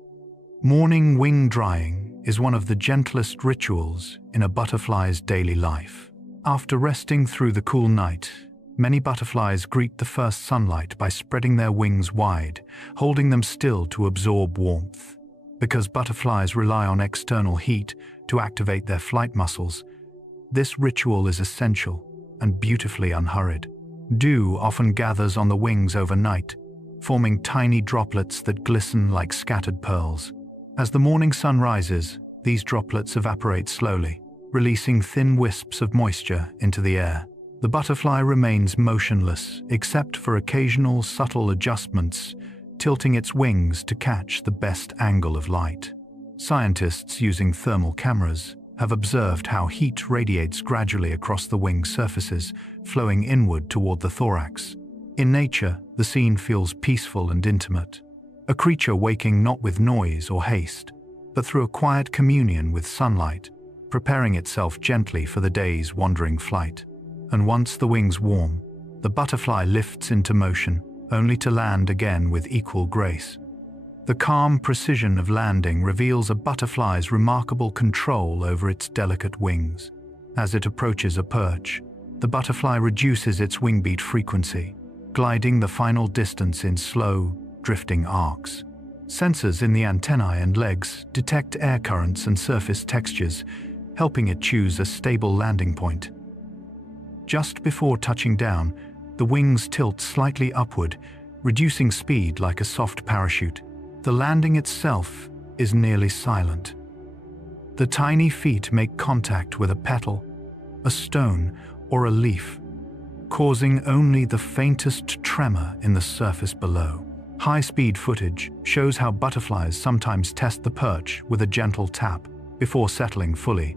Morning wing drying is one of the gentlest rituals in a butterfly's daily life. After resting through the cool night, many butterflies greet the first sunlight by spreading their wings wide, holding them still to absorb warmth. Because butterflies rely on external heat to activate their flight muscles, this ritual is essential and beautifully unhurried. Dew often gathers on the wings overnight, forming tiny droplets that glisten like scattered pearls. As the morning sun rises, these droplets evaporate slowly, releasing thin wisps of moisture into the air. The butterfly remains motionless, except for occasional subtle adjustments, tilting its wings to catch the best angle of light. Scientists using thermal cameras have observed how heat radiates gradually across the wing surfaces, flowing inward toward the thorax. In nature, the scene feels peaceful and intimate, a creature waking not with noise or haste, but through a quiet communion with sunlight, preparing itself gently for the day's wandering flight. And once the wings warm, the butterfly lifts into motion, only to land again with equal grace. The calm precision of landing reveals a butterfly's remarkable control over its delicate wings. As it approaches a perch, the butterfly reduces its wingbeat frequency, gliding the final distance in slow, drifting arcs. Sensors in the antennae and legs detect air currents and surface textures, helping it choose a stable landing point. Just before touching down, the wings tilt slightly upward, reducing speed like a soft parachute. The landing itself is nearly silent. The tiny feet make contact with a petal, a stone, or a leaf, causing only the faintest tremor in the surface below. High-speed footage shows how butterflies sometimes test the perch with a gentle tap before settling fully,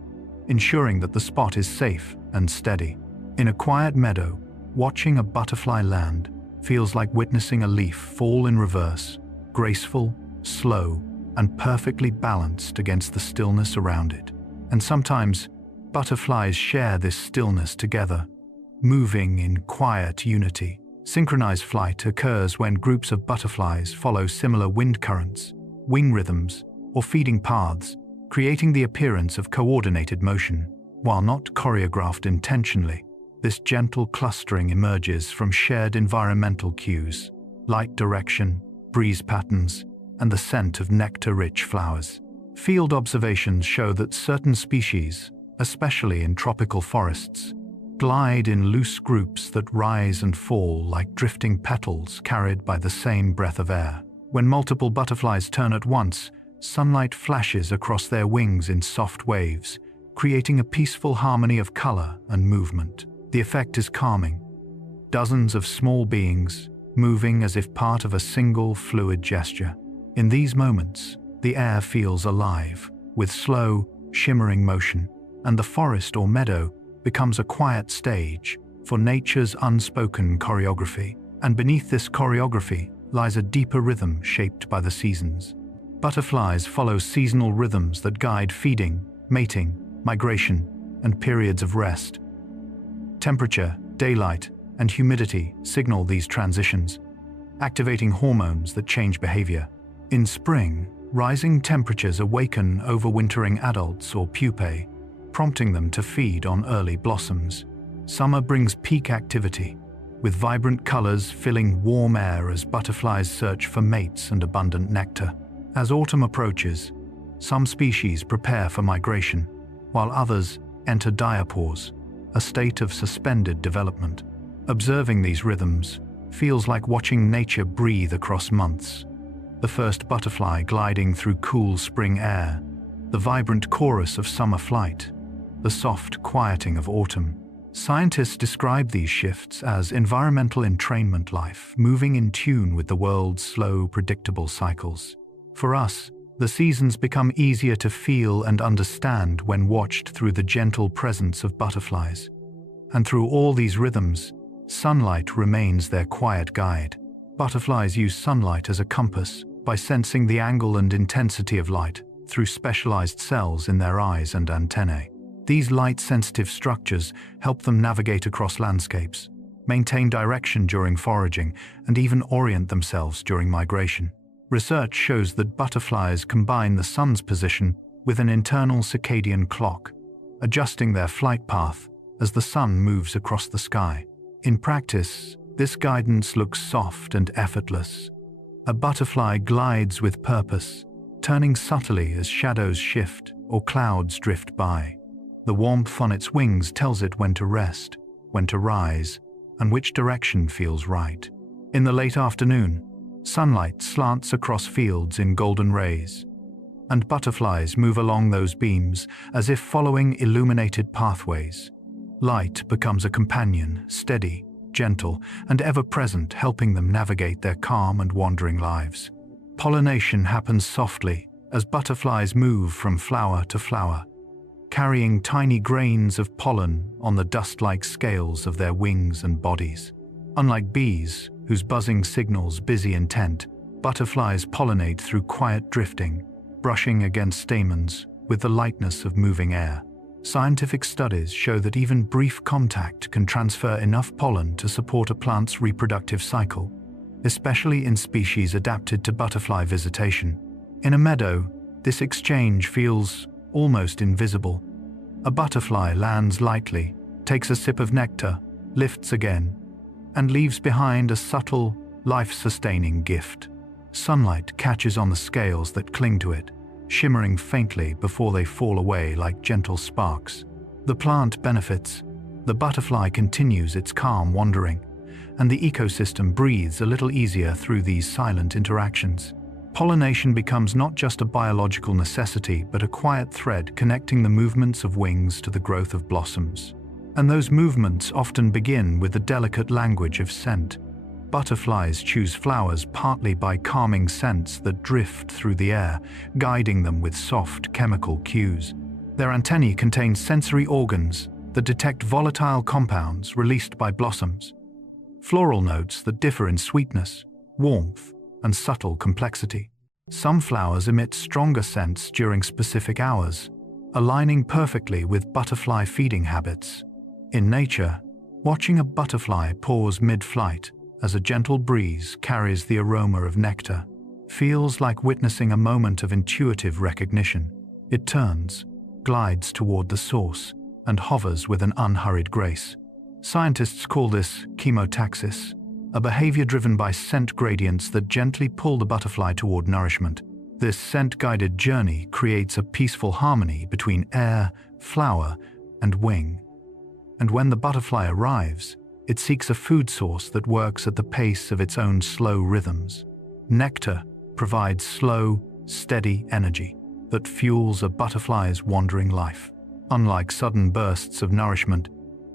ensuring that the spot is safe and steady. In a quiet meadow, watching a butterfly land feels like witnessing a leaf fall in reverse, graceful, slow, and perfectly balanced against the stillness around it. And sometimes, butterflies share this stillness together, moving in quiet unity. Synchronized flight occurs when groups of butterflies follow similar wind currents, wing rhythms, or feeding paths, creating the appearance of coordinated motion. While not choreographed intentionally, this gentle clustering emerges from shared environmental cues, light direction, breeze patterns, and the scent of nectar-rich flowers. Field observations show that certain species, especially in tropical forests, glide in loose groups that rise and fall like drifting petals carried by the same breath of air. When multiple butterflies turn at once, sunlight flashes across their wings in soft waves, creating a peaceful harmony of color and movement. The effect is calming. Dozens of small beings, moving as if part of a single fluid gesture. In these moments, the air feels alive, with slow, shimmering motion, and the forest or meadow becomes a quiet stage for nature's unspoken choreography. And beneath this choreography lies a deeper rhythm shaped by the seasons. Butterflies follow seasonal rhythms that guide feeding, mating, migration, and periods of rest. Temperature, daylight, and humidity signal these transitions, activating hormones that change behavior. In spring, rising temperatures awaken overwintering adults or pupae, prompting them to feed on early blossoms. Summer brings peak activity, with vibrant colors filling warm air as butterflies search for mates and abundant nectar. As autumn approaches, some species prepare for migration, while others enter diapause, a state of suspended development. Observing these rhythms feels like watching nature breathe across months. the first butterfly gliding through cool spring air, the vibrant chorus of summer flight, the soft quieting of autumn. Scientists describe these shifts as environmental entrainment life, moving in tune with the world's slow, predictable cycles. For us, the seasons become easier to feel and understand when watched through the gentle presence of butterflies. And through all these rhythms, sunlight remains their quiet guide. Butterflies use sunlight as a compass by sensing the angle and intensity of light through specialized cells in their eyes and antennae. These light-sensitive structures help them navigate across landscapes, maintain direction during foraging, and even orient themselves during migration. Research shows that butterflies combine the sun's position with an internal circadian clock, adjusting their flight path as the sun moves across the sky. In practice, this guidance looks soft and effortless. A butterfly glides with purpose, turning subtly as shadows shift or clouds drift by. The warmth on its wings tells it when to rest, when to rise, and which direction feels right. In the late afternoon, sunlight slants across fields in golden rays, and butterflies move along those beams as if following illuminated pathways. Light becomes a companion, steady, gentle, and ever-present, helping them navigate their calm and wandering lives. Pollination happens softly as butterflies move from flower to flower, carrying tiny grains of pollen on the dust-like scales of their wings and bodies. Unlike bees, whose buzzing signals busy intent, butterflies pollinate through quiet drifting, brushing against stamens with the lightness of moving air. Scientific studies show that even brief contact can transfer enough pollen to support a plant's reproductive cycle, especially in species adapted to butterfly visitation. In a meadow, this exchange feels almost invisible. A butterfly lands lightly, takes a sip of nectar, lifts again, and leaves behind a subtle, life-sustaining gift. Sunlight catches on the scales that cling to it, shimmering faintly before they fall away like gentle sparks. The plant benefits, the butterfly continues its calm wandering, and the ecosystem breathes a little easier through these silent interactions. Pollination becomes not just a biological necessity, but a quiet thread connecting the movements of wings to the growth of blossoms. And those movements often begin with the delicate language of scent. Butterflies choose flowers partly by calming scents that drift through the air, guiding them with soft chemical cues. Their antennae contain sensory organs that detect volatile compounds released by blossoms, floral notes that differ in sweetness, warmth, and subtle complexity. Some flowers emit stronger scents during specific hours, aligning perfectly with butterfly feeding habits. In nature, watching a butterfly pause mid-flight as a gentle breeze carries the aroma of nectar feels like witnessing a moment of intuitive recognition. It turns, glides toward the source, and hovers with an unhurried grace. Scientists call this chemotaxis, a behavior driven by scent gradients that gently pull the butterfly toward nourishment. This scent-guided journey creates a peaceful harmony between air, flower, and wing. And when the butterfly arrives, it seeks a food source that works at the pace of its own slow rhythms. Nectar provides slow, steady energy that fuels a butterfly's wandering life. Unlike sudden bursts of nourishment,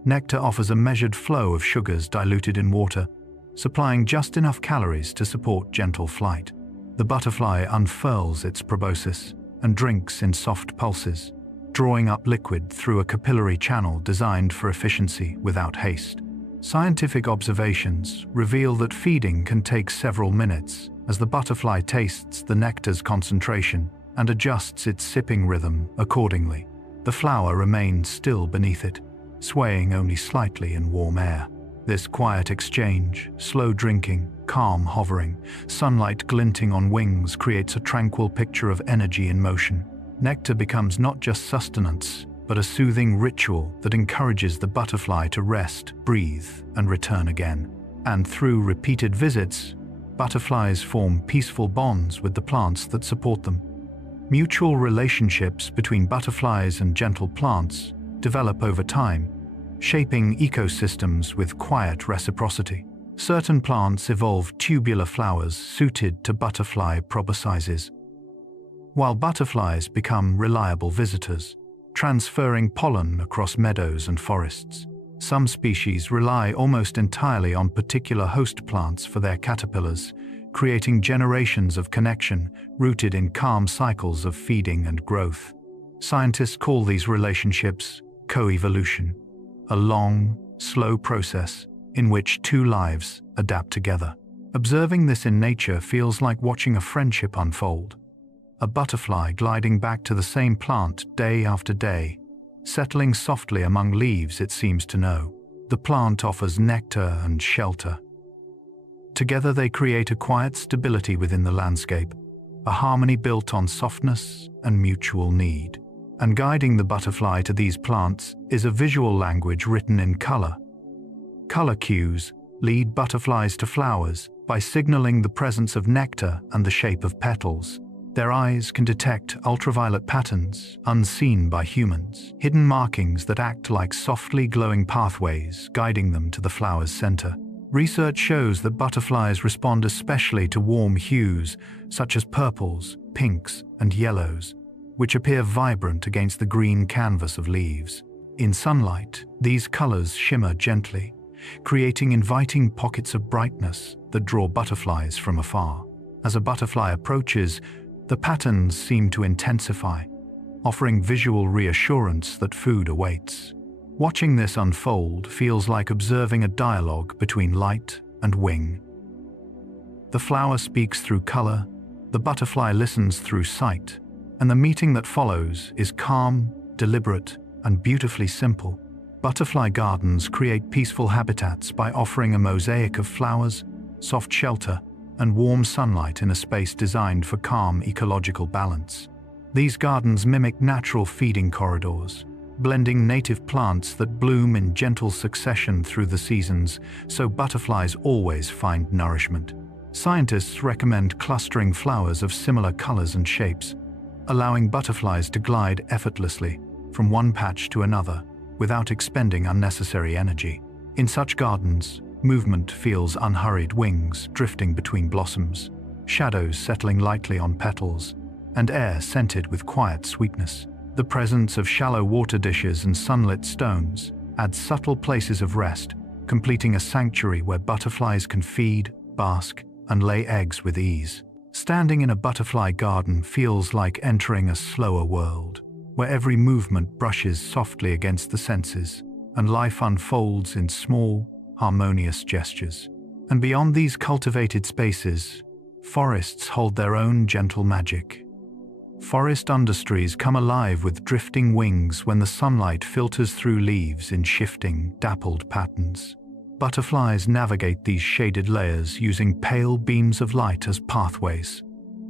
nectar offers a measured flow of sugars diluted in water, supplying just enough calories to support gentle flight. The butterfly unfurls its proboscis and drinks in soft pulses, drawing up liquid through a capillary channel designed for efficiency without haste. Scientific observations reveal that feeding can take several minutes as the butterfly tastes the nectar's concentration and adjusts its sipping rhythm accordingly. The flower remains still beneath it, swaying only slightly in warm air. This quiet exchange, slow drinking, calm hovering, sunlight glinting on wings creates a tranquil picture of energy in motion. Nectar becomes not just sustenance, but a soothing ritual that encourages the butterfly to rest, breathe, and return again. And through repeated visits, butterflies form peaceful bonds with the plants that support them. Mutual relationships between butterflies and gentle plants develop over time, shaping ecosystems with quiet reciprocity. Certain plants evolve tubular flowers suited to butterfly proboscises, while butterflies become reliable visitors, transferring pollen across meadows and forests. Some species rely almost entirely on particular host plants for their caterpillars, creating generations of connection rooted in calm cycles of feeding and growth. Scientists call these relationships coevolution, a long, slow process in which two lives adapt together. Observing this in nature feels like watching a friendship unfold. A butterfly gliding back to the same plant day after day, settling softly among leaves it seems to know. The plant offers nectar and shelter. Together they create a quiet stability within the landscape, a harmony built on softness and mutual need. And guiding the butterfly to these plants is a visual language written in color. Color cues lead butterflies to flowers by signaling the presence of nectar and the shape of petals. Their eyes can detect ultraviolet patterns unseen by humans, hidden markings that act like softly glowing pathways guiding them to the flower's center. Research shows that butterflies respond especially to warm hues such as purples, pinks, and yellows, which appear vibrant against the green canvas of leaves. In sunlight, these colors shimmer gently, creating inviting pockets of brightness that draw butterflies from afar. As a butterfly approaches, the patterns seem to intensify, offering visual reassurance that food awaits. Watching this unfold feels like observing a dialogue between light and wing. The flower speaks through color, the butterfly listens through sight, and the meeting that follows is calm, deliberate, and beautifully simple. Butterfly gardens create peaceful habitats by offering a mosaic of flowers, soft shelter, and warm sunlight in a space designed for calm ecological balance. These gardens mimic natural feeding corridors, blending native plants that bloom in gentle succession through the seasons, so butterflies always find nourishment. Scientists recommend clustering flowers of similar colors and shapes, allowing butterflies to glide effortlessly from one patch to another without expending unnecessary energy. In such gardens, movement feels unhurried, wings drifting between blossoms, shadows settling lightly on petals, and air scented with quiet sweetness. The presence of shallow water dishes and sunlit stones adds subtle places of rest, completing a sanctuary where butterflies can feed, bask, and lay eggs with ease. Standing in a butterfly garden feels like entering a slower world, where every movement brushes softly against the senses, and life unfolds in small, harmonious gestures. And beyond these cultivated spaces, forests hold their own gentle magic. Forest undertrees come alive with drifting wings when the sunlight filters through leaves in shifting, dappled patterns. Butterflies navigate these shaded layers using pale beams of light as pathways,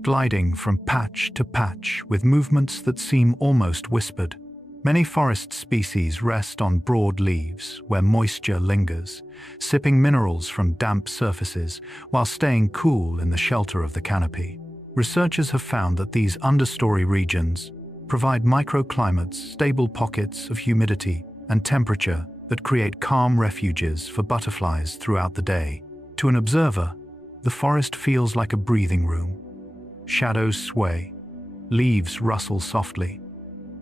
gliding from patch to patch with movements that seem almost whispered. Many forest species rest on broad leaves where moisture lingers, sipping minerals from damp surfaces while staying cool in the shelter of the canopy. Researchers have found that these understory regions provide microclimates, stable pockets of humidity and temperature that create calm refuges for butterflies throughout the day. To an observer, the forest feels like a breathing room. Shadows sway, leaves rustle softly,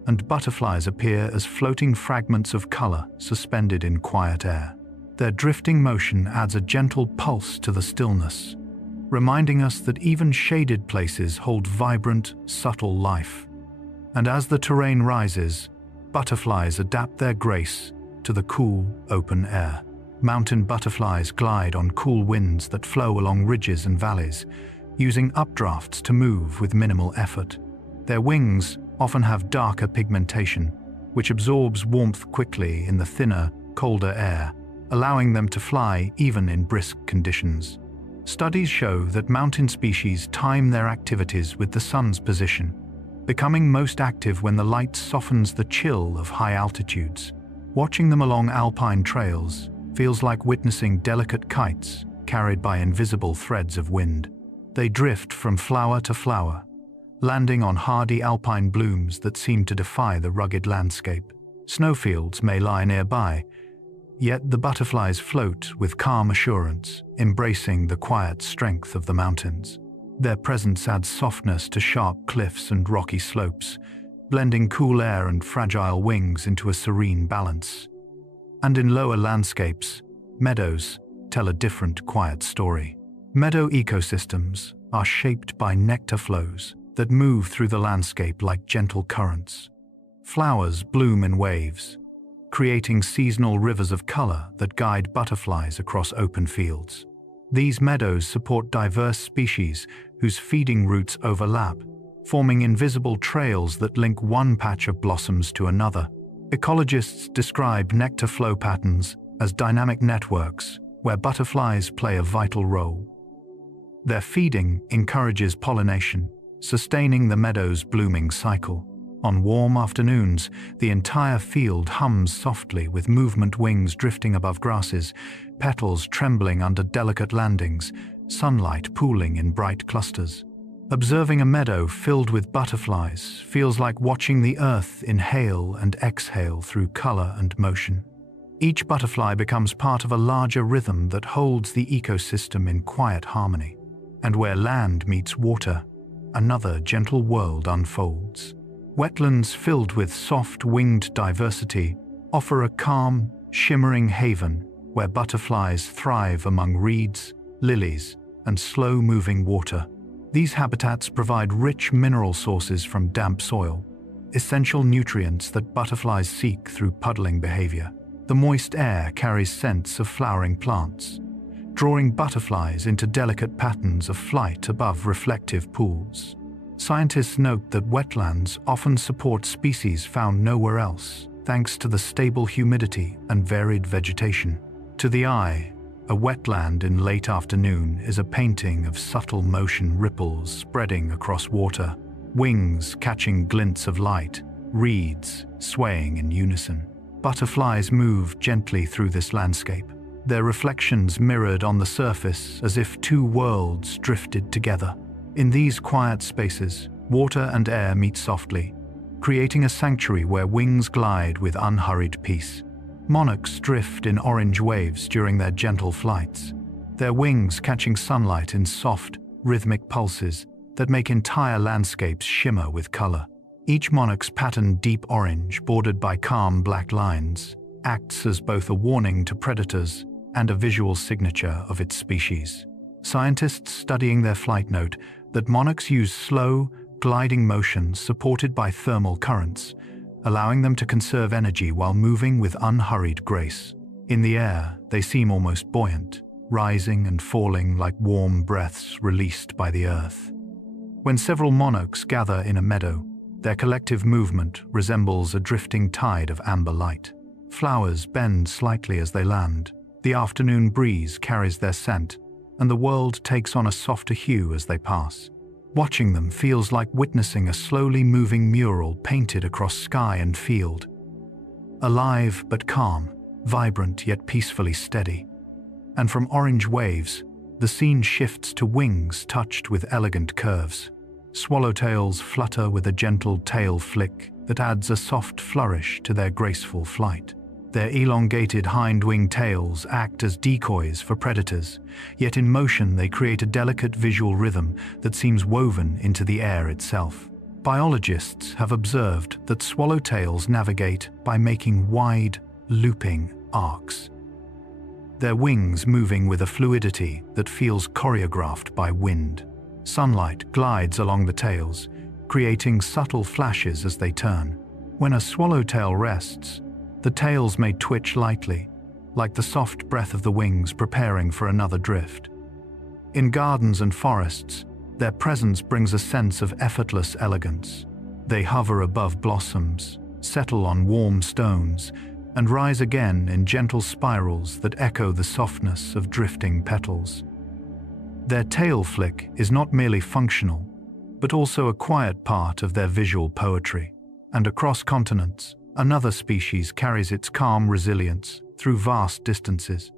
and butterflies appear as floating fragments of color suspended in quiet air. Their drifting motion adds a gentle pulse to the stillness, reminding us that even shaded places hold vibrant, subtle life. And as the terrain rises, butterflies adapt their grace to the cool, open air. Mountain butterflies glide on cool winds that flow along ridges and valleys, using updrafts to move with minimal effort. Their wings often have darker pigmentation, which absorbs warmth quickly in the thinner, colder air, allowing them to fly even in brisk conditions. Studies show that mountain species time their activities with the sun's position, becoming most active when the light softens the chill of high altitudes. Watching them along alpine trails feels like witnessing delicate kites carried by invisible threads of wind. They drift from flower to flower, landing on hardy alpine blooms that seem to defy the rugged landscape. Snowfields may lie nearby, Yet the butterflies float with calm assurance, embracing the quiet strength of the mountains. Their presence adds softness to sharp cliffs and rocky slopes, blending cool air and fragile wings into a serene balance. And in lower landscapes, meadows tell a different quiet story. Meadow ecosystems are shaped by nectar flows that move through the landscape like gentle currents. Flowers bloom in waves, creating seasonal rivers of color that guide butterflies across open fields. These meadows support diverse species whose feeding routes overlap, forming invisible trails that link one patch of blossoms to another. Ecologists describe nectar flow patterns as dynamic networks where butterflies play a vital role. Their feeding encourages pollination, sustaining the meadow's blooming cycle. On warm afternoons, the entire field hums softly with movement, wings drifting above grasses, petals trembling under delicate landings, sunlight pooling in bright clusters. Observing a meadow filled with butterflies feels like watching the earth inhale and exhale through color and motion. Each butterfly becomes part of a larger rhythm that holds the ecosystem in quiet harmony. And where land meets water, another gentle world unfolds. Wetlands filled with soft-winged diversity offer a calm, shimmering haven where butterflies thrive among reeds, lilies, and slow-moving water. These habitats provide rich mineral sources from damp soil, essential nutrients that butterflies seek through puddling behavior. The moist air carries scents of flowering plants, drawing butterflies into delicate patterns of flight above reflective pools. Scientists note that wetlands often support species found nowhere else, thanks to the stable humidity and varied vegetation. To the eye, a wetland in late afternoon is a painting of subtle motion ripples spreading across water, wings catching glints of light, reeds swaying in unison. Butterflies move gently through this landscape, their reflections mirrored on the surface as if two worlds drifted together. In these quiet spaces, water and air meet softly, creating a sanctuary where wings glide with unhurried peace. Monarchs drift in orange waves during their gentle flights, their wings catching sunlight in soft, rhythmic pulses that make entire landscapes shimmer with color. Each monarch's patterned deep orange, bordered by calm black lines, acts as both a warning to predators and a visual signature of its species. Scientists studying their flight note that monarchs use slow, gliding motions supported by thermal currents, allowing them to conserve energy while moving with unhurried grace. In the air, they seem almost buoyant, rising and falling like warm breaths released by the earth. When several monarchs gather in a meadow, their collective movement resembles a drifting tide of amber light. Flowers bend slightly as they land, the afternoon breeze carries their scent, and the world takes on a softer hue as they pass. Watching them feels like witnessing a slowly moving mural painted across sky and field. Alive but calm, vibrant yet peacefully steady. And from orange waves, the scene shifts to wings touched with elegant curves. Swallowtails flutter with a gentle tail flick that adds a soft flourish to their graceful flight. Their elongated hind-wing tails act as decoys for predators, yet in motion they create a delicate visual rhythm that seems woven into the air itself. Biologists have observed that swallowtails navigate by making wide, looping arcs, their wings moving with a fluidity that feels choreographed by wind. Sunlight glides along the tails, creating subtle flashes as they turn. When a swallowtail rests, the tails may twitch lightly, like the soft breath of the wings preparing for another drift. In gardens and forests, their presence brings a sense of effortless elegance. They hover above blossoms, settle on warm stones, and rise again in gentle spirals that echo the softness of drifting petals. Their tail flick is not merely functional, but also a quiet part of their visual poetry. And across continents, another species carries its calm resilience through vast distances.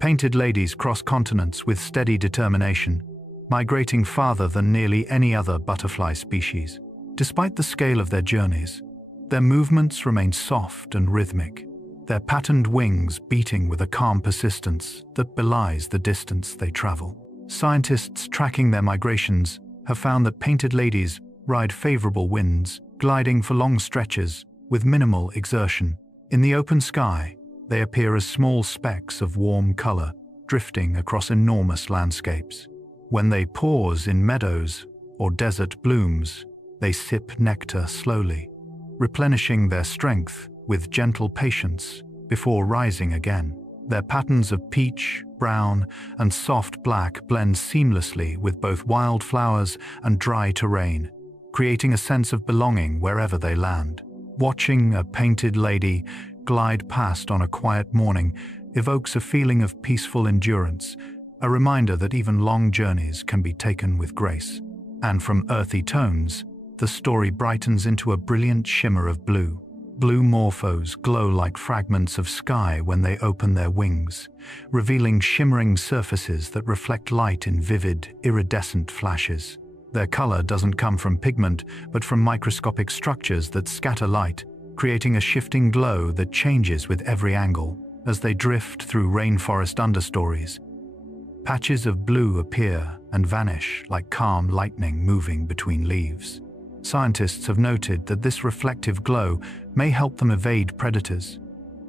Painted ladies cross continents with steady determination, migrating farther than nearly any other butterfly species. Despite the scale of their journeys, their movements remain soft and rhythmic, their patterned wings beating with a calm persistence that belies the distance they travel. Scientists tracking their migrations have found that painted ladies ride favorable winds, gliding for long stretches with minimal exertion. In the open sky, they appear as small specks of warm color, drifting across enormous landscapes. When they pause in meadows or desert blooms, they sip nectar slowly, replenishing their strength with gentle patience before rising again. Their patterns of peach, brown, and soft black blend seamlessly with both wildflowers and dry terrain, creating a sense of belonging wherever they land. Watching a painted lady glide past on a quiet morning evokes a feeling of peaceful endurance, a reminder that even long journeys can be taken with grace. And from earthy tones, the story brightens into a brilliant shimmer of blue. Blue morphos glow like fragments of sky when they open their wings, revealing shimmering surfaces that reflect light in vivid, iridescent flashes. Their color doesn't come from pigment, but from microscopic structures that scatter light, creating a shifting glow that changes with every angle. As they drift through rainforest understories, patches of blue appear and vanish like calm lightning moving between leaves. Scientists have noted that this reflective glow may help them evade predators,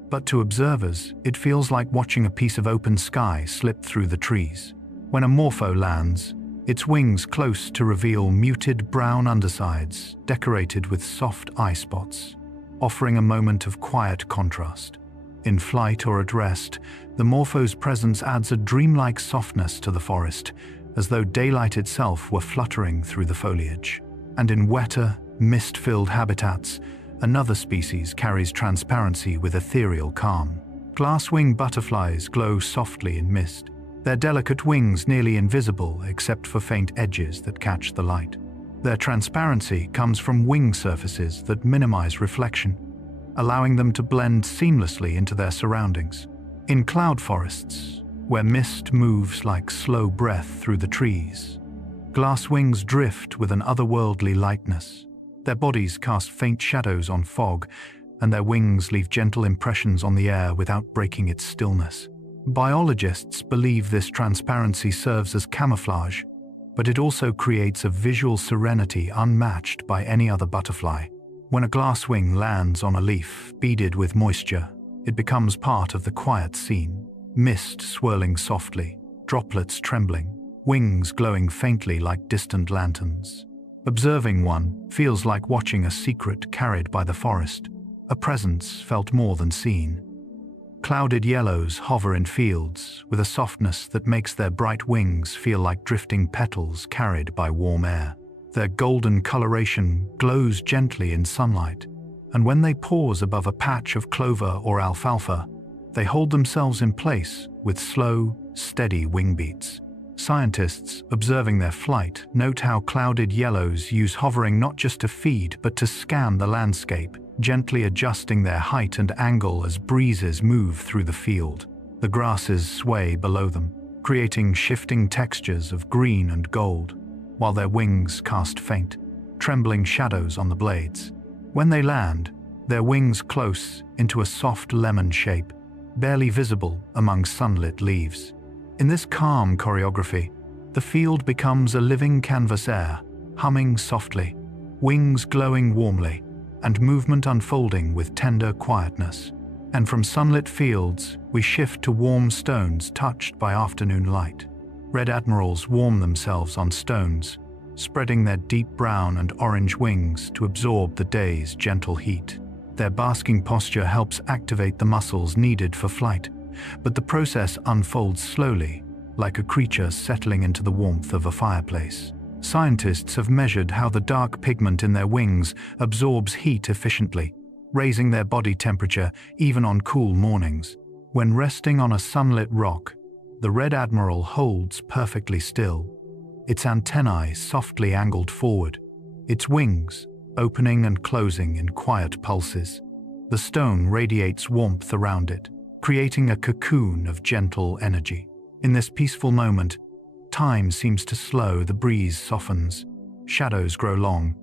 but to observers, it feels like watching a piece of open sky slip through the trees. When a morpho lands, its wings close to reveal muted brown undersides decorated with soft eye spots, offering a moment of quiet contrast. In flight or at rest, the morpho's presence adds a dreamlike softness to the forest, as though daylight itself were fluttering through the foliage. And in wetter, mist-filled habitats, another species carries transparency with ethereal calm. Glasswing butterflies glow softly in mist, their delicate wings nearly invisible except for faint edges that catch the light. Their transparency comes from wing surfaces that minimize reflection, allowing them to blend seamlessly into their surroundings. In cloud forests, where mist moves like slow breath through the trees, glasswings drift with an otherworldly lightness. Their bodies cast faint shadows on fog, and their wings leave gentle impressions on the air without breaking its stillness. Biologists believe this transparency serves as camouflage, but it also creates a visual serenity unmatched by any other butterfly. When a glasswing lands on a leaf beaded with moisture, it becomes part of the quiet scene. Mist swirling softly, droplets trembling, wings glowing faintly like distant lanterns. Observing one feels like watching a secret carried by the forest, a presence felt more than seen. Clouded yellows hover in fields with a softness that makes their bright wings feel like drifting petals carried by warm air. Their golden coloration glows gently in sunlight, and when they pause above a patch of clover or alfalfa, they hold themselves in place with slow, steady wing beats. Scientists observing their flight note how clouded yellows use hovering not just to feed but to scan the landscape, gently adjusting their height and angle as breezes move through the field. The grasses sway below them, creating shifting textures of green and gold, while their wings cast faint, trembling shadows on the blades. When they land, their wings close into a soft lemon shape, barely visible among sunlit leaves. In this calm choreography, the field becomes a living canvas air, humming softly, wings glowing warmly, and movement unfolding with tender quietness. And from sunlit fields, we shift to warm stones touched by afternoon light. Red admirals warm themselves on stones, spreading their deep brown and orange wings to absorb the day's gentle heat. Their basking posture helps activate the muscles needed for flight, but the process unfolds slowly, like a creature settling into the warmth of a fireplace. Scientists have measured how the dark pigment in their wings absorbs heat efficiently, raising their body temperature even on cool mornings. When resting on a sunlit rock, the red admiral holds perfectly still, its antennae softly angled forward, its wings opening and closing in quiet pulses. The stone radiates warmth around it, creating a cocoon of gentle energy. In this peaceful moment, time seems to slow, the breeze softens, shadows grow long,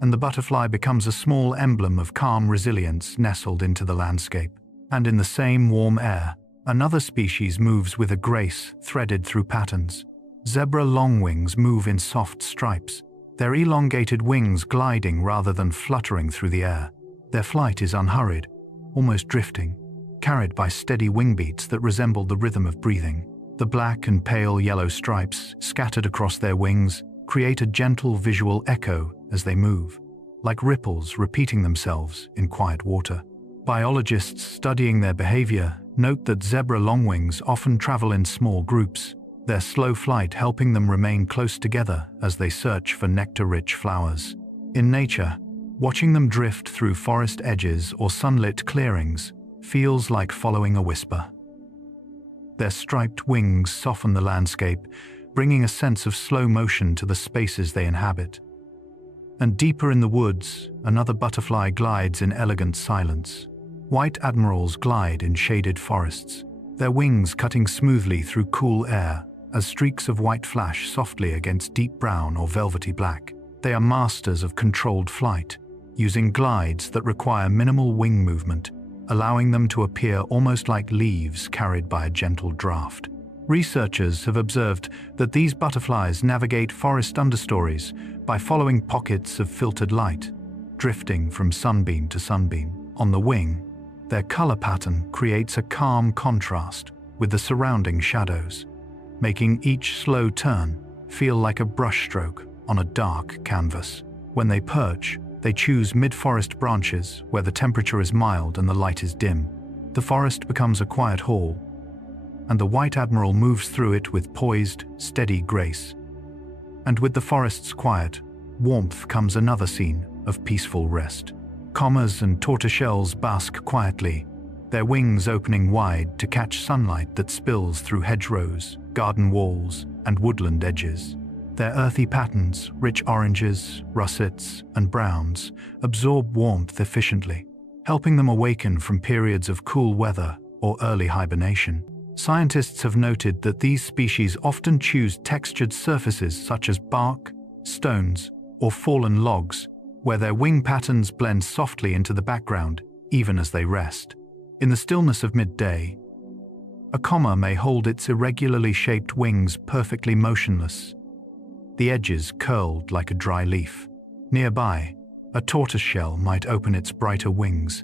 and the butterfly becomes a small emblem of calm resilience nestled into the landscape. And in the same warm air, another species moves with a grace threaded through patterns. Zebra longwings move in soft stripes, their elongated wings gliding rather than fluttering through the air. Their flight is unhurried, almost drifting, carried by steady wing beats that resemble the rhythm of breathing. The black and pale yellow stripes scattered across their wings create a gentle visual echo as they move, like ripples repeating themselves in quiet water. Biologists studying their behavior note that zebra longwings often travel in small groups, their slow flight helping them remain close together as they search for nectar-rich flowers. In nature, watching them drift through forest edges or sunlit clearings feels like following a whisper. Their striped wings soften the landscape, bringing a sense of slow motion to the spaces they inhabit. And deeper in the woods, another butterfly glides in elegant silence. White admirals glide in shaded forests, their wings cutting smoothly through cool air as streaks of white flash softly against deep brown or velvety black. They are masters of controlled flight, using glides that require minimal wing movement, allowing them to appear almost like leaves carried by a gentle draft. Researchers have observed that these butterflies navigate forest understories by following pockets of filtered light, drifting from sunbeam to sunbeam. On the wing, their color pattern creates a calm contrast with the surrounding shadows, making each slow turn feel like a brushstroke on a dark canvas. When they perch, they choose mid-forest branches where the temperature is mild and the light is dim. The forest becomes a quiet hall, and the white admiral moves through it with poised, steady grace. And with the forest's quiet, warmth comes another scene of peaceful rest. Commas and tortoiseshells bask quietly, their wings opening wide to catch sunlight that spills through hedgerows, garden walls, and woodland edges. Their earthy patterns, rich oranges, russets, and browns, absorb warmth efficiently, helping them awaken from periods of cool weather or early hibernation. Scientists have noted that these species often choose textured surfaces such as bark, stones, or fallen logs, where their wing patterns blend softly into the background even as they rest. In the stillness of midday, a comma may hold its irregularly shaped wings perfectly motionless, the edges curled like a dry leaf. Nearby, a tortoiseshell might open its brighter wings,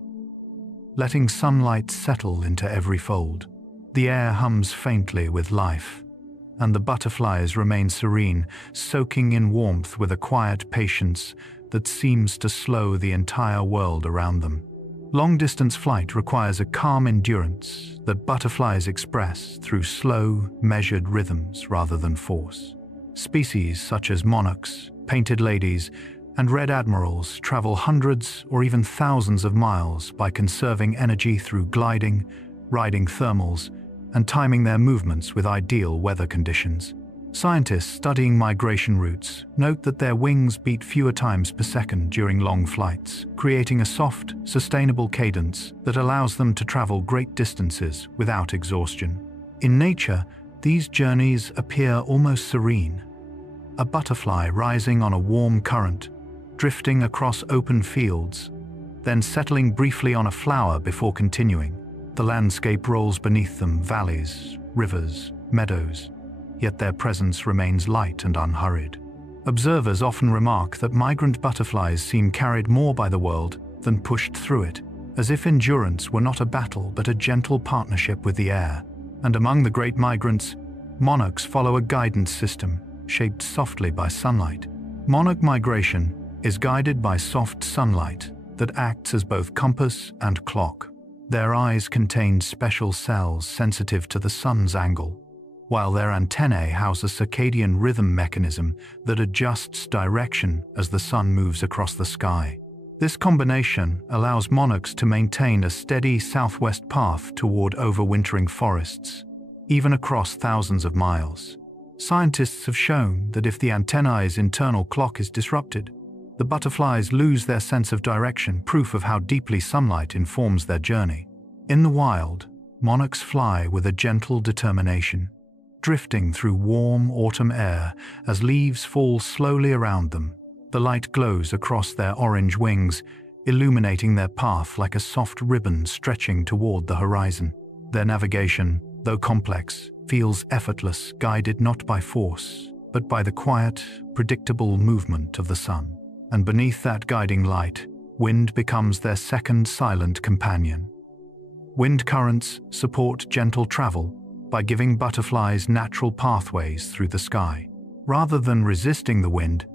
letting sunlight settle into every fold. The air hums faintly with life, and the butterflies remain serene, soaking in warmth with a quiet patience that seems to slow the entire world around them. Long-distance flight requires a calm endurance that butterflies express through slow, measured rhythms rather than force. Species such as monarchs, painted ladies, and red admirals travel hundreds or even thousands of miles by conserving energy through gliding, riding thermals, and timing their movements with ideal weather conditions. Scientists studying migration routes note that their wings beat fewer times per second during long flights, creating a soft, sustainable cadence that allows them to travel great distances without exhaustion. In nature, these journeys appear almost serene. A butterfly rising on a warm current, drifting across open fields, then settling briefly on a flower before continuing. The landscape rolls beneath them, valleys, rivers, meadows, yet their presence remains light and unhurried. Observers often remark that migrant butterflies seem carried more by the world than pushed through it, as if endurance were not a battle but a gentle partnership with the air. And among the great migrants, monarchs follow a guidance system shaped softly by sunlight. Monarch migration is guided by soft sunlight that acts as both compass and clock. Their eyes contain special cells sensitive to the sun's angle, while their antennae house a circadian rhythm mechanism that adjusts direction as the sun moves across the sky. This combination allows monarchs to maintain a steady southwest path toward overwintering forests, even across thousands of miles. Scientists have shown that if the antennae's internal clock is disrupted, the butterflies lose their sense of direction, proof of how deeply sunlight informs their journey. In the wild, monarchs fly with a gentle determination, drifting through warm autumn air as leaves fall slowly around them. The light glows across their orange wings, illuminating their path like a soft ribbon stretching toward the horizon. Their navigation, though complex, feels effortless, guided not by force, but by the quiet, predictable movement of the sun. And beneath that guiding light, wind becomes their second silent companion. Wind currents support gentle travel by giving butterflies natural pathways through the sky. Rather than resisting the wind,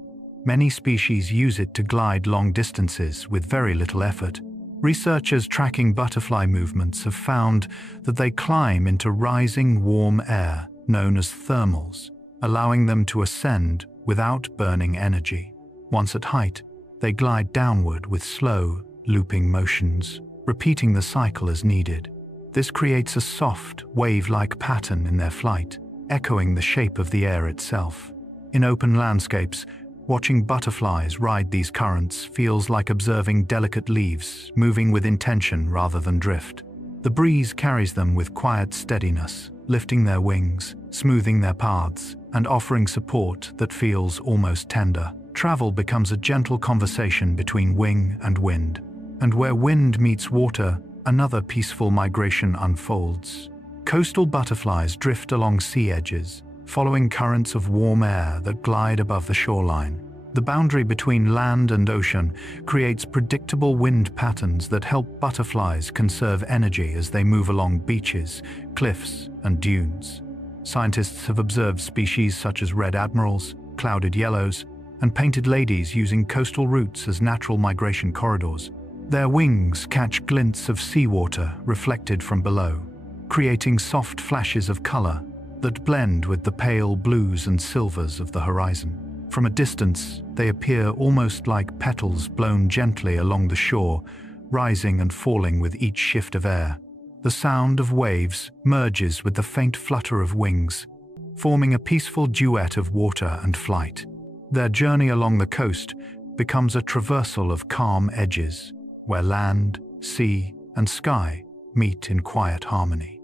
many species use it to glide long distances with very little effort. Researchers tracking butterfly movements have found that they climb into rising warm air, known as thermals, allowing them to ascend without burning energy. Once at height, they glide downward with slow, looping motions, repeating the cycle as needed. This creates a soft, wave-like pattern in their flight, echoing the shape of the air itself. In open landscapes, watching butterflies ride these currents feels like observing delicate leaves moving with intention rather than drift. The breeze carries them with quiet steadiness, lifting their wings, smoothing their paths, and offering support that feels almost tender. Travel becomes a gentle conversation between wing and wind. And where wind meets water, another peaceful migration unfolds. Coastal butterflies drift along sea edges, following currents of warm air that glide above the shoreline. The boundary between land and ocean creates predictable wind patterns that help butterflies conserve energy as they move along beaches, cliffs, and dunes. Scientists have observed species such as red admirals, clouded yellows, and painted ladies using coastal routes as natural migration corridors. Their wings catch glints of seawater reflected from below, creating soft flashes of color that blend with the pale blues and silvers of the horizon. From a distance, they appear almost like petals blown gently along the shore, rising and falling with each shift of air. The sound of waves merges with the faint flutter of wings, forming a peaceful duet of water and flight. Their journey along the coast becomes a traversal of calm edges, where land, sea, and sky meet in quiet harmony.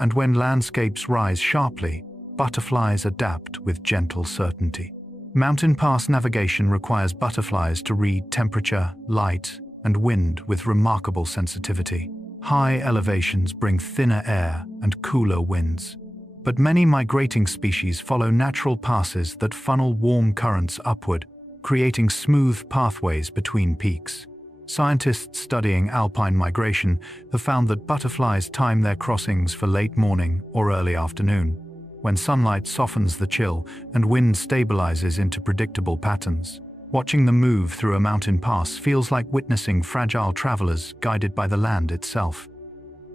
And when landscapes rise sharply, butterflies adapt with gentle certainty. Mountain pass navigation requires butterflies to read temperature, light, and wind with remarkable sensitivity. High elevations bring thinner air and cooler winds, but many migrating species follow natural passes that funnel warm currents upward, creating smooth pathways between peaks. Scientists studying alpine migration have found that butterflies time their crossings for late morning or early afternoon, when sunlight softens the chill and wind stabilizes into predictable patterns. Watching them move through a mountain pass feels like witnessing fragile travelers guided by the land itself.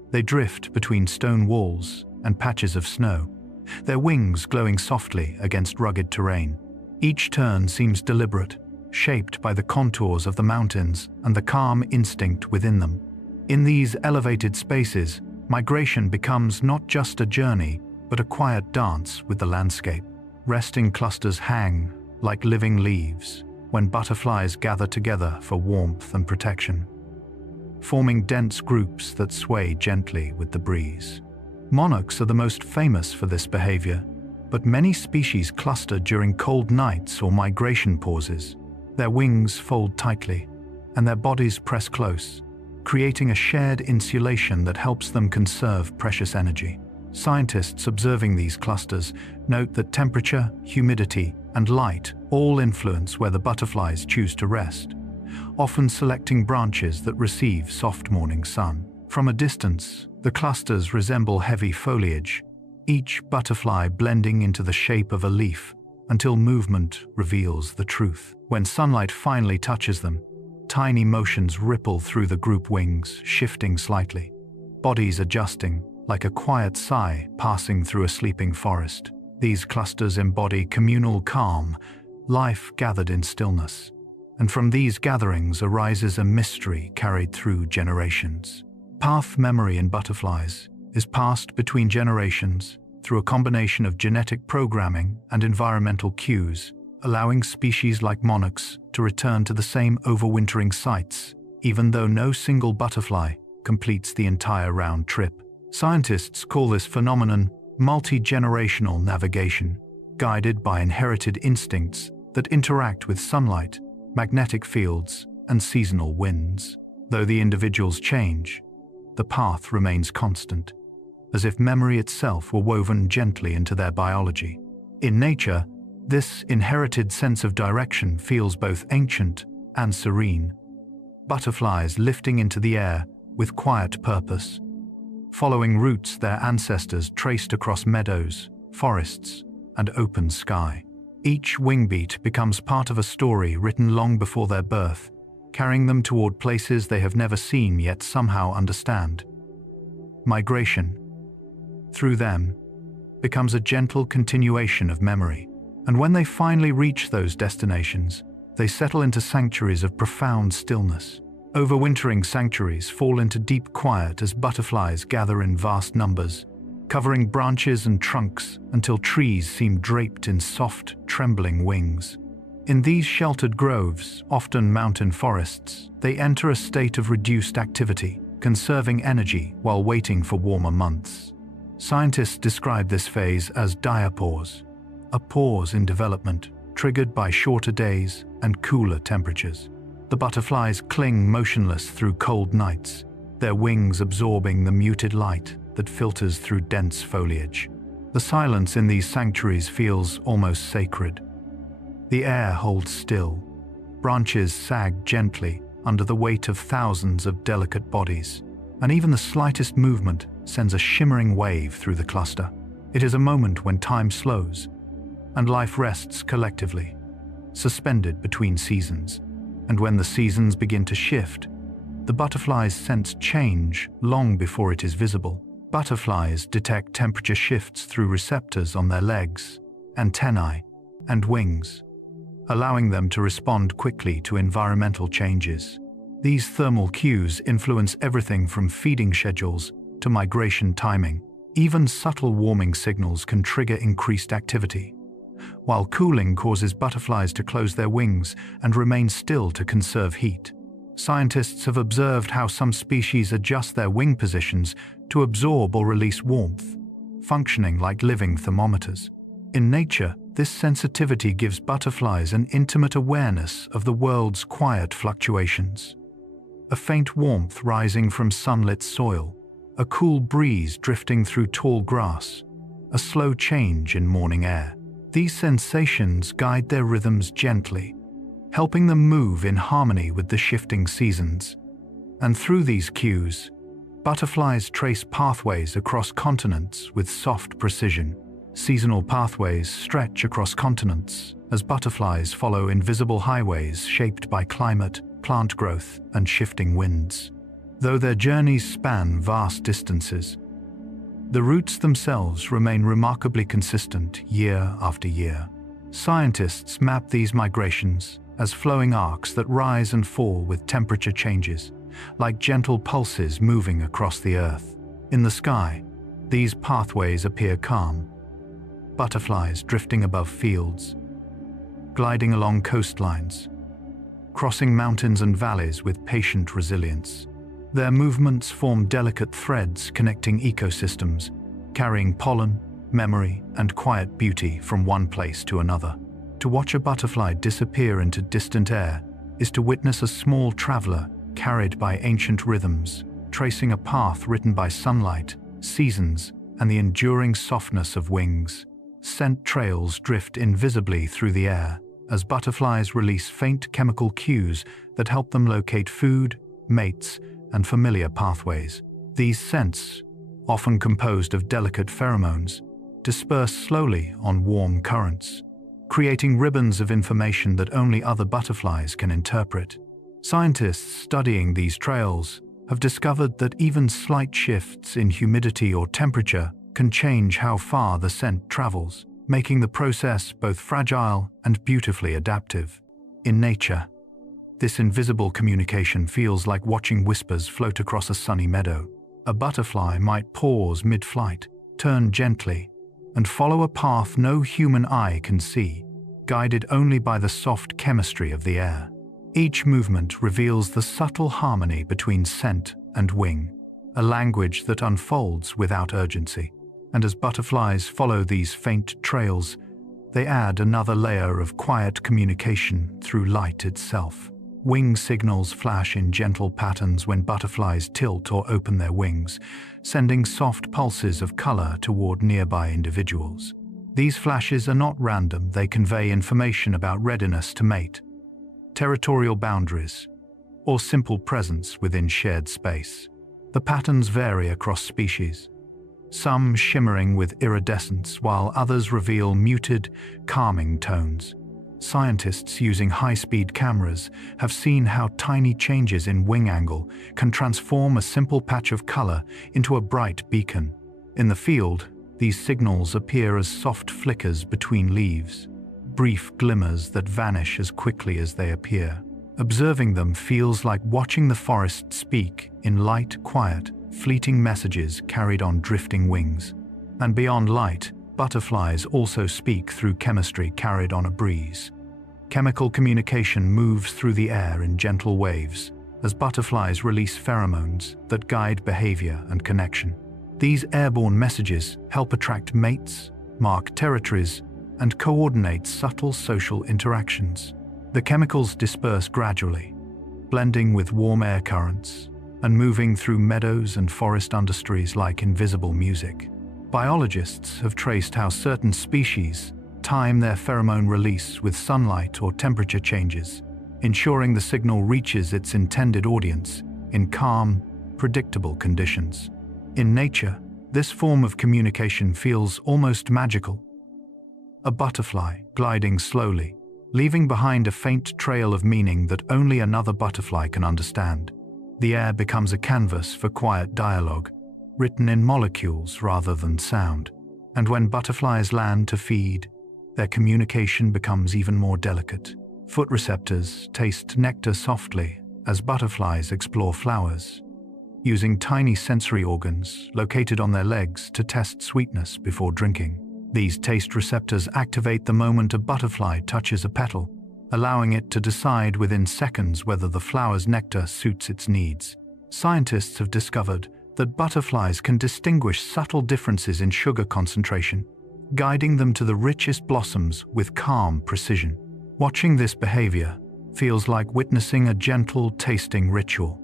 They drift between stone walls and patches of snow, their wings glowing softly against rugged terrain. Each turn seems deliberate, shaped by the contours of the mountains and the calm instinct within them. In these elevated spaces, migration becomes not just a journey, but a quiet dance with the landscape. Resting clusters hang like living leaves when butterflies gather together for warmth and protection, forming dense groups that sway gently with the breeze. Monarchs are the most famous for this behavior, but many species cluster during cold nights or migration pauses. Their wings fold tightly, and their bodies press close, creating a shared insulation that helps them conserve precious energy. Scientists observing these clusters note that temperature, humidity, and light all influence where the butterflies choose to rest, often selecting branches that receive soft morning sun. From a distance, the clusters resemble heavy foliage, each butterfly blending into the shape of a leaf until movement reveals the truth. When sunlight finally touches them, tiny motions ripple through the group wings, shifting slightly, bodies adjusting like a quiet sigh passing through a sleeping forest. These clusters embody communal calm, life gathered in stillness. And from these gatherings arises a mystery carried through generations. Path memory in butterflies is passed between generations through a combination of genetic programming and environmental cues, allowing species like monarchs to return to the same overwintering sites, even though no single butterfly completes the entire round trip. Scientists call this phenomenon multi-generational navigation, guided by inherited instincts that interact with sunlight, magnetic fields, and and seasonal winds. Though the individuals change, the path remains constant, as if memory itself were woven gently into their biology. In nature, this inherited sense of direction feels both ancient and serene. Butterflies lifting into the air with quiet purpose, following routes their ancestors traced across meadows, forests, and open sky. Each wingbeat becomes part of a story written long before their birth, carrying them toward places they have never seen yet somehow understand. Migration, through them, becomes a gentle continuation of memory, and when they finally reach those destinations, they settle into sanctuaries of profound stillness. Overwintering sanctuaries fall into deep quiet as butterflies gather in vast numbers, covering branches and trunks until trees seem draped in soft, trembling wings. In these sheltered groves, often mountain forests, they enter a state of reduced activity, conserving energy while waiting for warmer months. Scientists describe this phase as diapause, a pause in development triggered by shorter days and cooler temperatures. The butterflies cling motionless through cold nights, their wings absorbing the muted light that filters through dense foliage. The silence in these sanctuaries feels almost sacred. The air holds still, branches sag gently under the weight of thousands of delicate bodies, and even the slightest movement sends a shimmering wave through the cluster. It is a moment when time slows, and life rests collectively, suspended between seasons. And when the seasons begin to shift, the butterflies sense change long before it is visible. Butterflies detect temperature shifts through receptors on their legs, antennae, and wings, allowing them to respond quickly to environmental changes. These thermal cues influence everything from feeding schedules to migration timing. Even subtle warming signals can trigger increased activity, while cooling causes butterflies to close their wings and remain still to conserve heat. Scientists have observed how some species adjust their wing positions to absorb or release warmth, functioning like living thermometers. In nature, this sensitivity gives butterflies an intimate awareness of the world's quiet fluctuations. A faint warmth rising from sunlit soil, a cool breeze drifting through tall grass, a slow change in morning air. These sensations guide their rhythms gently, helping them move in harmony with the shifting seasons. And through these cues, butterflies trace pathways across continents with soft precision. Seasonal pathways stretch across continents as butterflies follow invisible highways shaped by climate, plant growth, and shifting winds. Though their journeys span vast distances, the routes themselves remain remarkably consistent year after year. Scientists map these migrations as flowing arcs that rise and fall with temperature changes, like gentle pulses moving across the earth. In the sky, these pathways appear calm, butterflies drifting above fields, gliding along coastlines, crossing mountains and valleys with patient resilience. Their movements form delicate threads connecting ecosystems, carrying pollen, memory, and quiet beauty from one place to another. To watch a butterfly disappear into distant air is to witness a small traveler carried by ancient rhythms, tracing a path written by sunlight, seasons, and the enduring softness of wings. Scent trails drift invisibly through the air as butterflies release faint chemical cues that help them locate food, mates, and familiar pathways. These scents, often composed of delicate pheromones, disperse slowly on warm currents, creating ribbons of information that only other butterflies can interpret. Scientists studying these trails have discovered that even slight shifts in humidity or temperature can change how far the scent travels, making the process both fragile and beautifully adaptive. In nature, this invisible communication feels like watching whispers float across a sunny meadow. A butterfly might pause mid-flight, turn gently, and follow a path no human eye can see, guided only by the soft chemistry of the air. Each movement reveals the subtle harmony between scent and wing, a language that unfolds without urgency. And as butterflies follow these faint trails, they add another layer of quiet communication through light itself. Wing signals flash in gentle patterns when butterflies tilt or open their wings, sending soft pulses of color toward nearby individuals. These flashes are not random, they convey information about readiness to mate, territorial boundaries, or simple presence within shared space. The patterns vary across species, some shimmering with iridescence while others reveal muted, calming tones. Scientists using high-speed cameras have seen how tiny changes in wing angle can transform a simple patch of color into a bright beacon. In the field, these signals appear as soft flickers between leaves, brief glimmers that vanish as quickly as they appear. Observing them feels like watching the forest speak in light, quiet, fleeting messages carried on drifting wings. And beyond light, butterflies also speak through chemistry carried on a breeze. Chemical communication moves through the air in gentle waves as butterflies release pheromones that guide behavior and connection. These airborne messages help attract mates, mark territories, and coordinate subtle social interactions. The chemicals disperse gradually, blending with warm air currents and moving through meadows and forest understories like invisible music. Biologists have traced how certain species time their pheromone release with sunlight or temperature changes, ensuring the signal reaches its intended audience in calm, predictable conditions. In nature, this form of communication feels almost magical. A butterfly gliding slowly, leaving behind a faint trail of meaning that only another butterfly can understand. The air becomes a canvas for quiet dialogue, written in molecules rather than sound. And when butterflies land to feed, their communication becomes even more delicate. Foot receptors taste nectar softly as butterflies explore flowers, using tiny sensory organs located on their legs to test sweetness before drinking. These taste receptors activate the moment a butterfly touches a petal, allowing it to decide within seconds whether the flower's nectar suits its needs. Scientists have discovered that butterflies can distinguish subtle differences in sugar concentration, guiding them to the richest blossoms with calm precision. Watching this behavior feels like witnessing a gentle tasting ritual.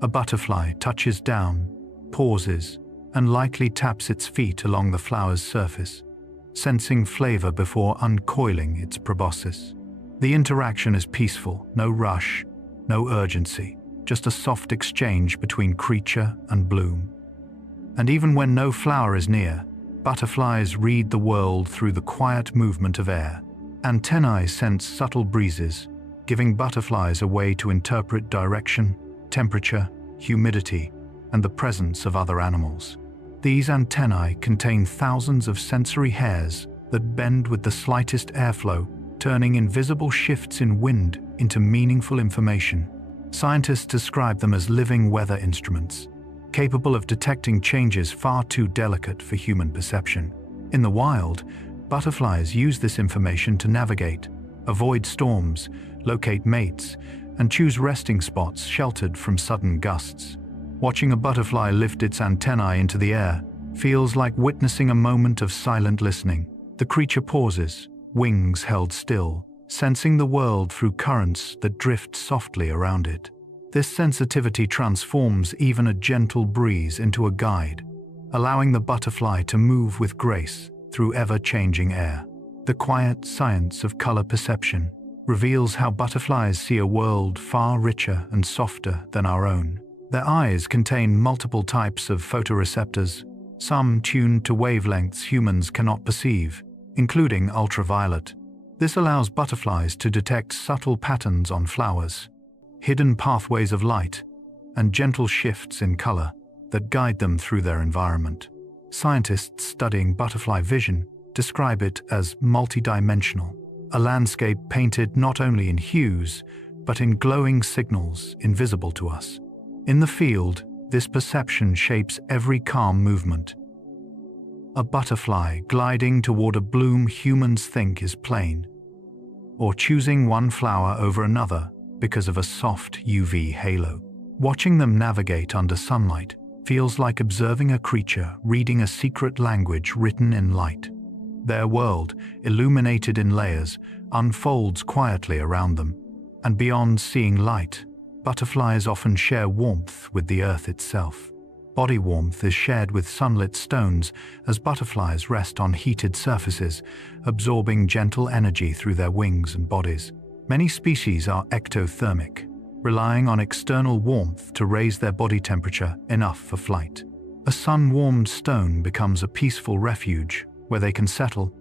A butterfly touches down, pauses, and lightly taps its feet along the flower's surface, sensing flavor before uncoiling its proboscis. The interaction is peaceful, no rush, no urgency, just a soft exchange between creature and bloom. And even when no flower is near, butterflies read the world through the quiet movement of air. Antennae sense subtle breezes, giving butterflies a way to interpret direction, temperature, humidity, and the presence of other animals. These antennae contain thousands of sensory hairs that bend with the slightest airflow, turning invisible shifts in wind into meaningful information. Scientists describe them as living weather instruments, capable of detecting changes far too delicate for human perception. In the wild, butterflies use this information to navigate, avoid storms, locate mates, and choose resting spots sheltered from sudden gusts. Watching a butterfly lift its antennae into the air feels like witnessing a moment of silent listening. The creature pauses, wings held still, sensing the world through currents that drift softly around it. This sensitivity transforms even a gentle breeze into a guide, allowing the butterfly to move with grace through ever-changing air. The quiet science of color perception reveals how butterflies see a world far richer and softer than our own. Their eyes contain multiple types of photoreceptors, some tuned to wavelengths humans cannot perceive, including ultraviolet. This allows butterflies to detect subtle patterns on flowers, hidden pathways of light, and gentle shifts in color that guide them through their environment. Scientists studying butterfly vision describe it as multidimensional, a landscape painted not only in hues, but in glowing signals invisible to us. In the field, this perception shapes every calm movement. A butterfly gliding toward a bloom humans think is plain, or choosing one flower over another because of a soft UV halo. Watching them navigate under sunlight feels like observing a creature reading a secret language written in light. Their world, illuminated in layers, unfolds quietly around them, And beyond seeing light, butterflies often share warmth with the earth itself. Body warmth is shared with sunlit stones as butterflies rest on heated surfaces, absorbing gentle energy through their wings and bodies. Many species are ectothermic, relying on external warmth to raise their body temperature enough for flight. A sun-warmed stone becomes a peaceful refuge where they can settle,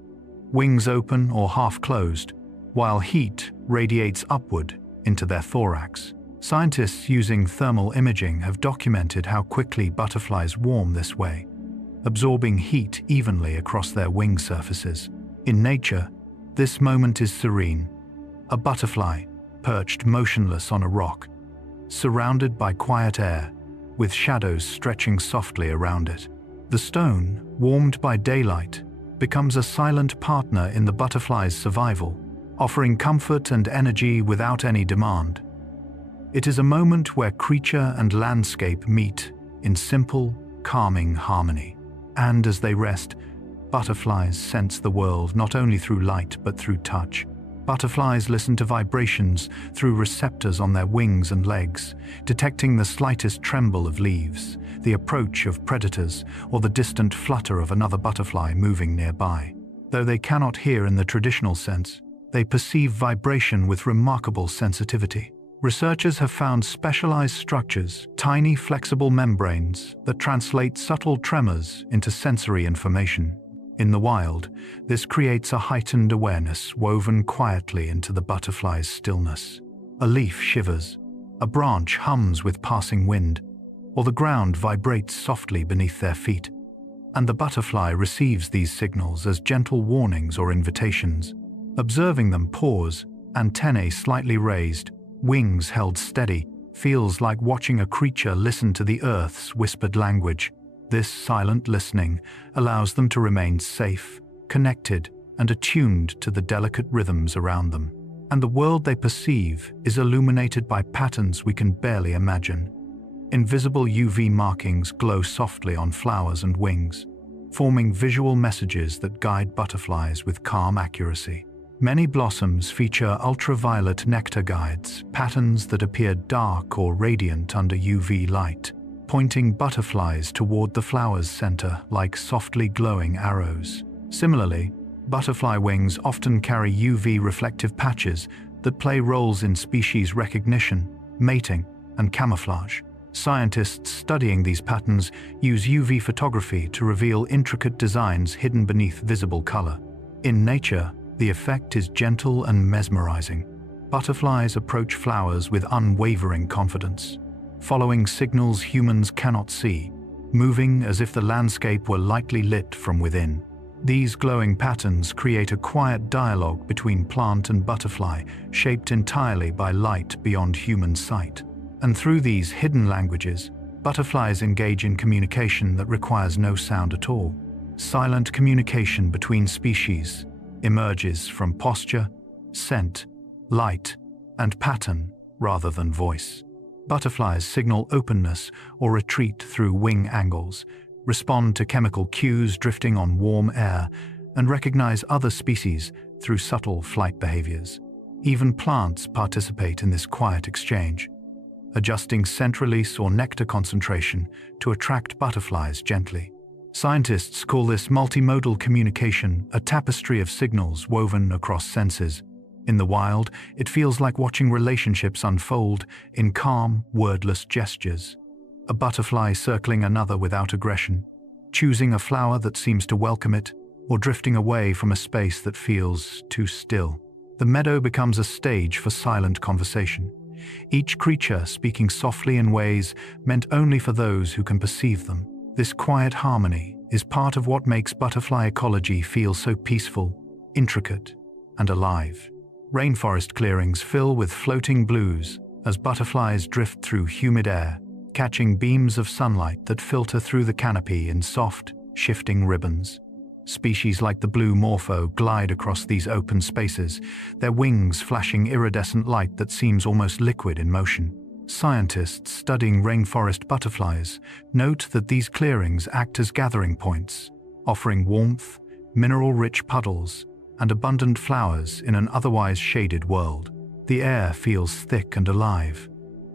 wings open or half-closed, while heat radiates upward into their thorax. Scientists using thermal imaging have documented how quickly butterflies warm this way, absorbing heat evenly across their wing surfaces. In nature, this moment is serene. A butterfly, perched motionless on a rock, surrounded by quiet air, with shadows stretching softly around it. The stone, warmed by daylight, becomes a silent partner in the butterfly's survival, offering comfort and energy without any demand. It is a moment where creature and landscape meet in simple, calming harmony. And as they rest, butterflies sense the world not only through light but through touch. Butterflies listen to vibrations through receptors on their wings and legs, detecting the slightest tremble of leaves, the approach of predators, or the distant flutter of another butterfly moving nearby. Though they cannot hear in the traditional sense, they perceive vibration with remarkable sensitivity. Researchers have found specialized structures, tiny flexible membranes, that translate subtle tremors into sensory information. In the wild, this creates a heightened awareness woven quietly into the butterfly's stillness. A leaf shivers, a branch hums with passing wind, or the ground vibrates softly beneath their feet. And the butterfly receives these signals as gentle warnings or invitations. Observing them pause, antennae slightly raised, wings held steady, feels like watching a creature listen to the earth's whispered language. This silent listening allows them to remain safe, connected, and attuned to the delicate rhythms around them. And the world they perceive is illuminated by patterns we can barely imagine. Invisible UV markings glow softly on flowers and wings, forming visual messages that guide butterflies with calm accuracy. Many blossoms feature ultraviolet nectar guides, patterns that appear dark or radiant under UV light, pointing butterflies toward the flower's center like softly glowing arrows. Similarly, butterfly wings often carry UV reflective patches that play roles in species recognition, mating, and camouflage. Scientists studying these patterns use UV photography to reveal intricate designs hidden beneath visible color. In nature, the effect is gentle and mesmerizing. Butterflies approach flowers with unwavering confidence, following signals humans cannot see, moving as if the landscape were lightly lit from within. These glowing patterns create a quiet dialogue between plant and butterfly, shaped entirely by light beyond human sight. And through these hidden languages, butterflies engage in communication that requires no sound at all. Silent communication between species emerges from posture, scent, light, and pattern rather than voice. Butterflies signal openness or retreat through wing angles, respond to chemical cues drifting on warm air, and recognize other species through subtle flight behaviors. Even plants participate in this quiet exchange, adjusting scent release or nectar concentration to attract butterflies gently. Scientists call this multimodal communication a tapestry of signals woven across senses. In the wild, it feels like watching relationships unfold in calm, wordless gestures. A butterfly circling another without aggression, choosing a flower that seems to welcome it, or drifting away from a space that feels too still. The meadow becomes a stage for silent conversation, each creature speaking softly in ways meant only for those who can perceive them. This quiet harmony is part of what makes butterfly ecology feel so peaceful, intricate, and alive. Rainforest clearings fill with floating blues as butterflies drift through humid air, catching beams of sunlight that filter through the canopy in soft, shifting ribbons. Species like the blue morpho glide across these open spaces, their wings flashing iridescent light that seems almost liquid in motion. Scientists studying rainforest butterflies note that these clearings act as gathering points, offering warmth, mineral-rich puddles, and abundant flowers in an otherwise shaded world. The air feels thick and alive.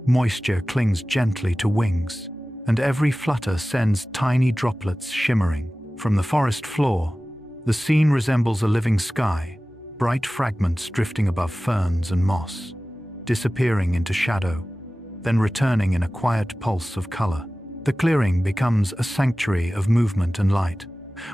Moisture clings gently to wings, and every flutter sends tiny droplets shimmering. From the forest floor, the scene resembles a living sky, bright fragments drifting above ferns and moss, disappearing into shadow, then returning in a quiet pulse of color. The clearing becomes a sanctuary of movement and light,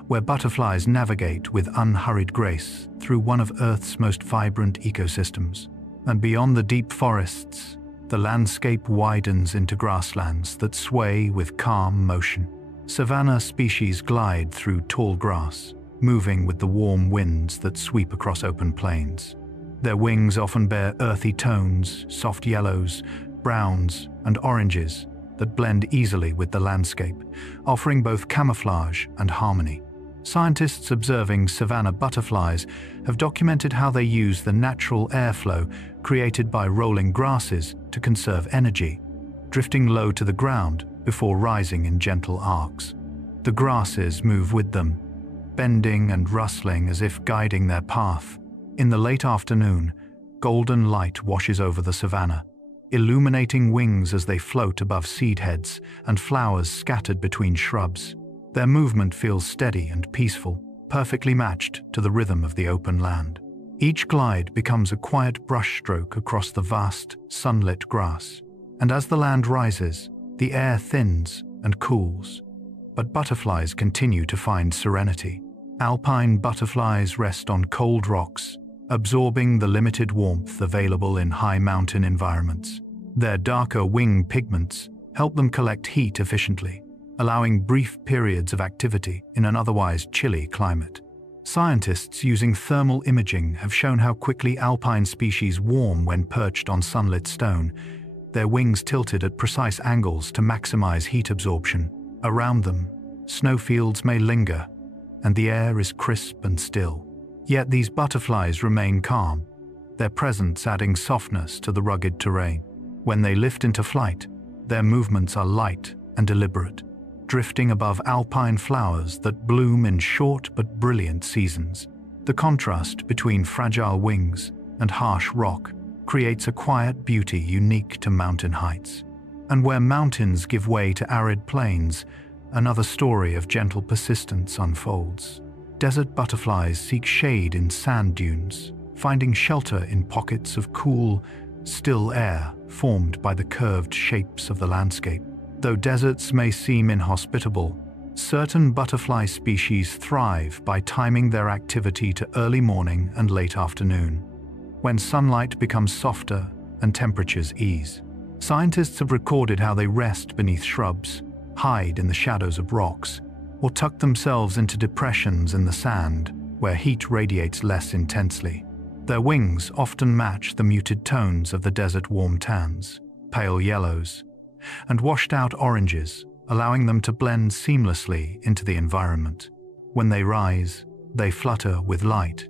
where butterflies navigate with unhurried grace through one of Earth's most vibrant ecosystems. And beyond the deep forests, the landscape widens into grasslands that sway with calm motion. Savanna species glide through tall grass, moving with the warm winds that sweep across open plains. Their wings often bear earthy tones, soft yellows, browns, and oranges that blend easily with the landscape, offering both camouflage and harmony. Scientists observing savanna butterflies have documented how they use the natural airflow created by rolling grasses to conserve energy, drifting low to the ground before rising in gentle arcs. The grasses move with them, bending and rustling as if guiding their path. In the late afternoon, golden light washes over the savanna, illuminating wings as they float above seed heads and flowers scattered between shrubs. Their movement feels steady and peaceful, perfectly matched to the rhythm of the open land. Each glide becomes a quiet brushstroke across the vast, sunlit grass, and as the land rises, the air thins and cools. But butterflies continue to find serenity. Alpine butterflies rest on cold rocks, absorbing the limited warmth available in high mountain environments. Their darker wing pigments help them collect heat efficiently, allowing brief periods of activity in an otherwise chilly climate. Scientists using thermal imaging have shown how quickly alpine species warm when perched on sunlit stone, their wings tilted at precise angles to maximize heat absorption. Around them, snowfields may linger, and the air is crisp and still. Yet these butterflies remain calm, their presence adding softness to the rugged terrain. When they lift into flight, their movements are light and deliberate, drifting above alpine flowers that bloom in short but brilliant seasons. The contrast between fragile wings and harsh rock creates a quiet beauty unique to mountain heights. And where mountains give way to arid plains, another story of gentle persistence unfolds. Desert butterflies seek shade in sand dunes, finding shelter in pockets of cool, still air formed by the curved shapes of the landscape. Though deserts may seem inhospitable, certain butterfly species thrive by timing their activity to early morning and late afternoon, when sunlight becomes softer and temperatures ease. Scientists have recorded how they rest beneath shrubs, hide in the shadows of rocks, or tuck themselves into depressions in the sand where heat radiates less intensely. Their wings often match the muted tones of the desert warm tans, pale yellows, and washed-out oranges, allowing them to blend seamlessly into the environment. When they rise, they flutter with light,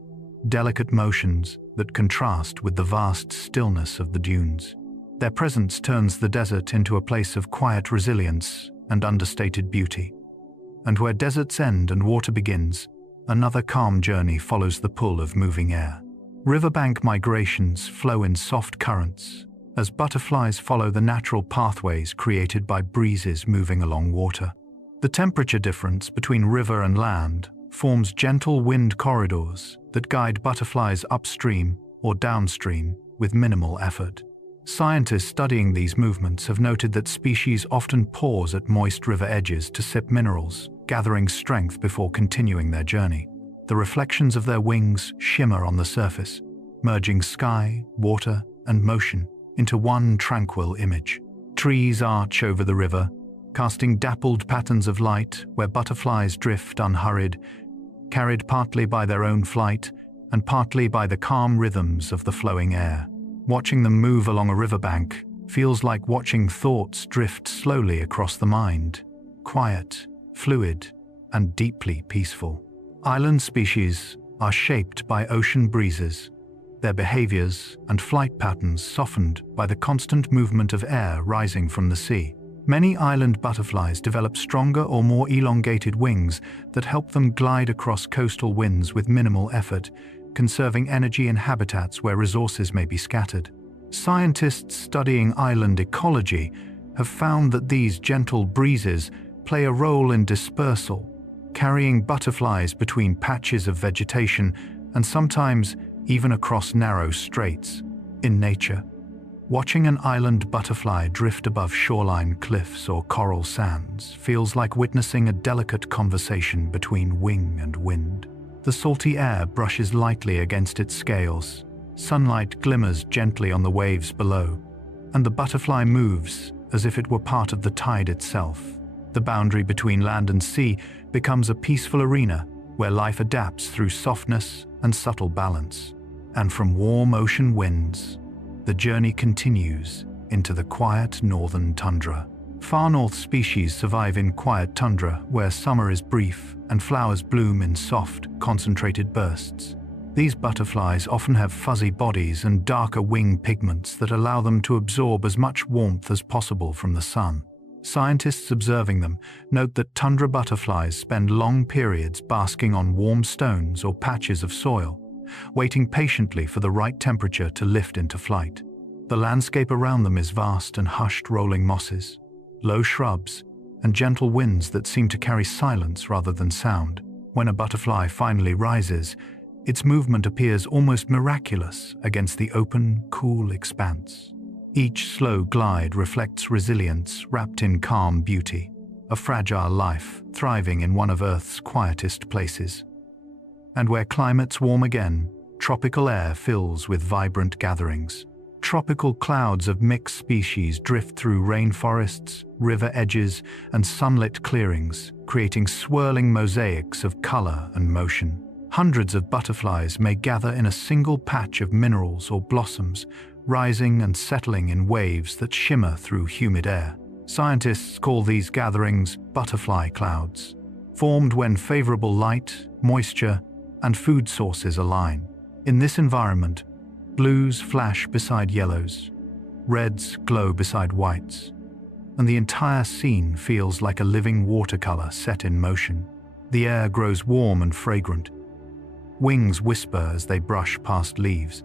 delicate motions that contrast with the vast stillness of the dunes. Their presence turns the desert into a place of quiet resilience and understated beauty. And where deserts end and water begins, another calm journey follows the pull of moving air. Riverbank migrations flow in soft currents, as butterflies follow the natural pathways created by breezes moving along water. The temperature difference between river and land forms gentle wind corridors that guide butterflies upstream or downstream with minimal effort. Scientists studying these movements have noted that species often pause at moist river edges to sip minerals, gathering strength before continuing their journey. The reflections of their wings shimmer on the surface, merging sky, water, and motion into one tranquil image. Trees arch over the river, casting dappled patterns of light where butterflies drift unhurried, carried partly by their own flight and partly by the calm rhythms of the flowing air. Watching them move along a riverbank feels like watching thoughts drift slowly across the mind, quiet, fluid, and deeply peaceful. Island species are shaped by ocean breezes, their behaviors and flight patterns softened by the constant movement of air rising from the sea. Many island butterflies develop stronger or more elongated wings that help them glide across coastal winds with minimal effort, conserving energy in habitats where resources may be scattered. Scientists studying island ecology have found that these gentle breezes play a role in dispersal, carrying butterflies between patches of vegetation and sometimes even across narrow straits. In nature, watching an island butterfly drift above shoreline cliffs or coral sands feels like witnessing a delicate conversation between wing and wind. The salty air brushes lightly against its scales, sunlight glimmers gently on the waves below, and the butterfly moves as if it were part of the tide itself. The boundary between land and sea becomes a peaceful arena where life adapts through softness and subtle balance. And from warm ocean winds, the journey continues into the quiet northern tundra. Far north species survive in quiet tundra where summer is brief and flowers bloom in soft, concentrated bursts. These butterflies often have fuzzy bodies and darker wing pigments that allow them to absorb as much warmth as possible from the sun. Scientists observing them note that tundra butterflies spend long periods basking on warm stones or patches of soil, waiting patiently for the right temperature to lift into flight. The landscape around them is vast and hushed rolling mosses, low shrubs, and gentle winds that seem to carry silence rather than sound. When a butterfly finally rises, its movement appears almost miraculous against the open, cool expanse. Each slow glide reflects resilience wrapped in calm beauty, a fragile life thriving in one of Earth's quietest places. And where climates warm again, tropical air fills with vibrant gatherings. Tropical clouds of mixed species drift through rainforests, river edges, and sunlit clearings, creating swirling mosaics of color and motion. Hundreds of butterflies may gather in a single patch of minerals or blossoms, rising and settling in waves that shimmer through humid air. Scientists call these gatherings butterfly clouds, formed when favorable light, moisture, and food sources align. In this environment, blues flash beside yellows, reds glow beside whites, and the entire scene feels like a living watercolor set in motion. The air grows warm and fragrant. Wings whisper as they brush past leaves,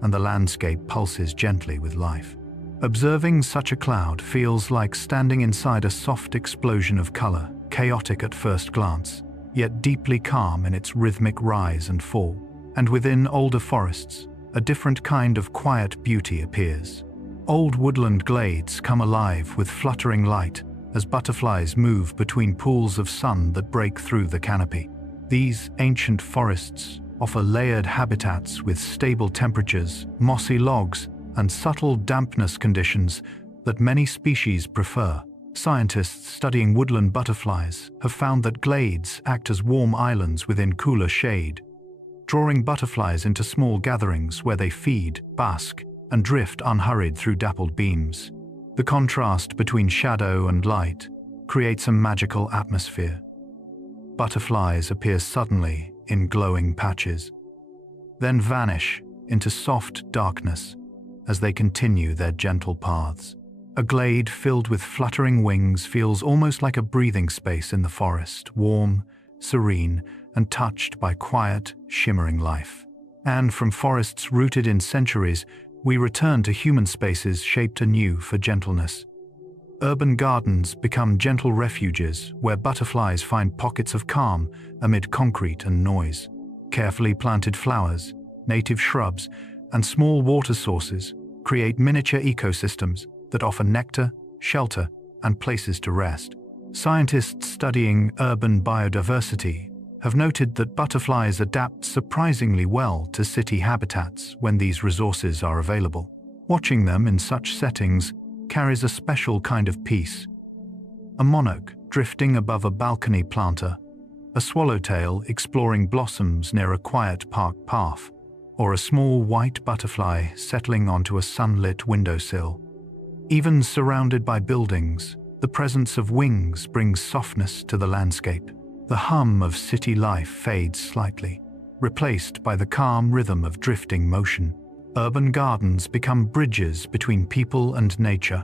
and the landscape pulses gently with life. Observing such a cloud feels like standing inside a soft explosion of color, chaotic at first glance, yet deeply calm in its rhythmic rise and fall. And within older forests, a different kind of quiet beauty appears. Old woodland glades come alive with fluttering light as butterflies move between pools of sun that break through the canopy. These ancient forests offer layered habitats with stable temperatures, mossy logs, and subtle dampness conditions that many species prefer. Scientists studying woodland butterflies have found that glades act as warm islands within cooler shade, drawing butterflies into small gatherings where they feed, bask, and drift unhurried through dappled beams. The contrast between shadow and light creates a magical atmosphere. Butterflies appear suddenly in glowing patches, then vanish into soft darkness as they continue their gentle paths. A glade filled with fluttering wings feels almost like a breathing space in the forest, warm, serene, and touched by quiet, shimmering life. And from forests rooted in centuries, we return to human spaces shaped anew for gentleness. Urban gardens become gentle refuges where butterflies find pockets of calm amid concrete and noise. Carefully planted flowers, native shrubs, and small water sources create miniature ecosystems that offer nectar, shelter, and places to rest. Scientists studying urban biodiversity have noted that butterflies adapt surprisingly well to city habitats when these resources are available. Watching them in such settings carries a special kind of peace. A monarch drifting above a balcony planter, a swallowtail exploring blossoms near a quiet park path, or a small white butterfly settling onto a sunlit windowsill. Even surrounded by buildings, the presence of wings brings softness to the landscape. The hum of city life fades slightly, replaced by the calm rhythm of drifting motion. Urban gardens become bridges between people and nature,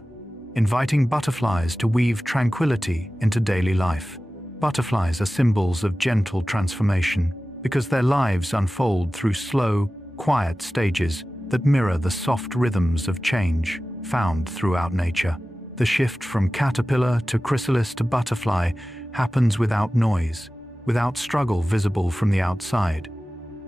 inviting butterflies to weave tranquility into daily life. Butterflies are symbols of gentle transformation because their lives unfold through slow, quiet stages that mirror the soft rhythms of change found throughout nature. The shift from caterpillar to chrysalis to butterfly happens without noise, without struggle visible from the outside,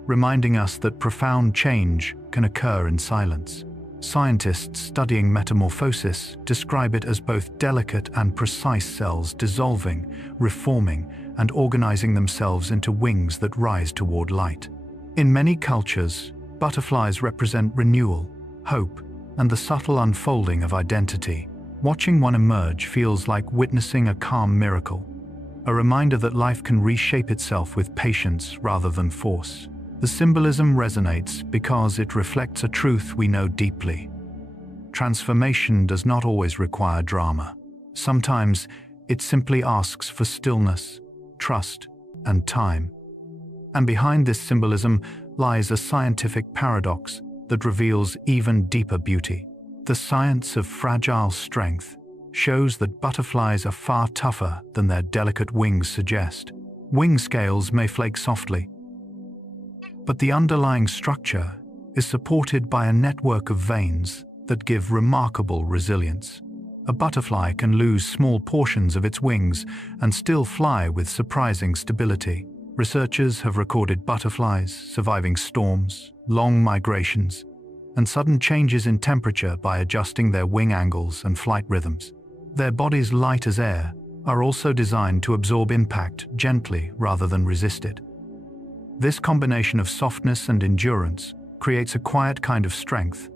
reminding us that profound change can occur in silence. Scientists studying metamorphosis describe it as both delicate and precise cells dissolving, reforming, and organizing themselves into wings that rise toward light. In many cultures, butterflies represent renewal, hope, and the subtle unfolding of identity. Watching one emerge feels like witnessing a calm miracle, a reminder that life can reshape itself with patience rather than force. The symbolism resonates because it reflects a truth we know deeply. Transformation does not always require drama. Sometimes it simply asks for stillness, trust, and time. And behind this symbolism lies a scientific paradox that reveals even deeper beauty. The science of fragile strength shows that butterflies are far tougher than their delicate wings suggest. Wing scales may flake softly, but the underlying structure is supported by a network of veins that give remarkable resilience. A butterfly can lose small portions of its wings and still fly with surprising stability. Researchers have recorded butterflies surviving storms, long migrations, and sudden changes in temperature by adjusting their wing angles and flight rhythms. Their bodies, light as air, are also designed to absorb impact gently rather than resist it. This combination of softness and endurance creates a quiet kind of strength,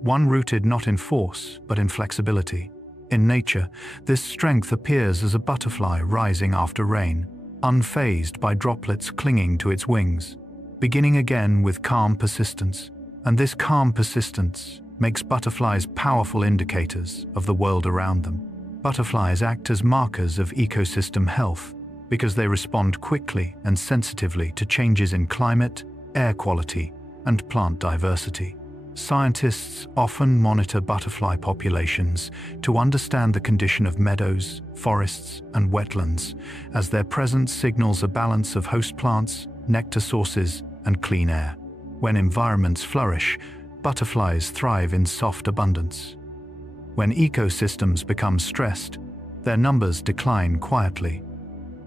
one rooted not in force but in flexibility. In nature, this strength appears as a butterfly rising after rain, unfazed by droplets clinging to its wings, beginning again with calm persistence. And this calm persistence makes butterflies powerful indicators of the world around them. Butterflies act as markers of ecosystem health because they respond quickly and sensitively to changes in climate, air quality, and plant diversity. Scientists often monitor butterfly populations to understand the condition of meadows, forests, and wetlands, as their presence signals a balance of host plants, nectar sources, and clean air. When environments flourish, butterflies thrive in soft abundance. When ecosystems become stressed, their numbers decline quietly,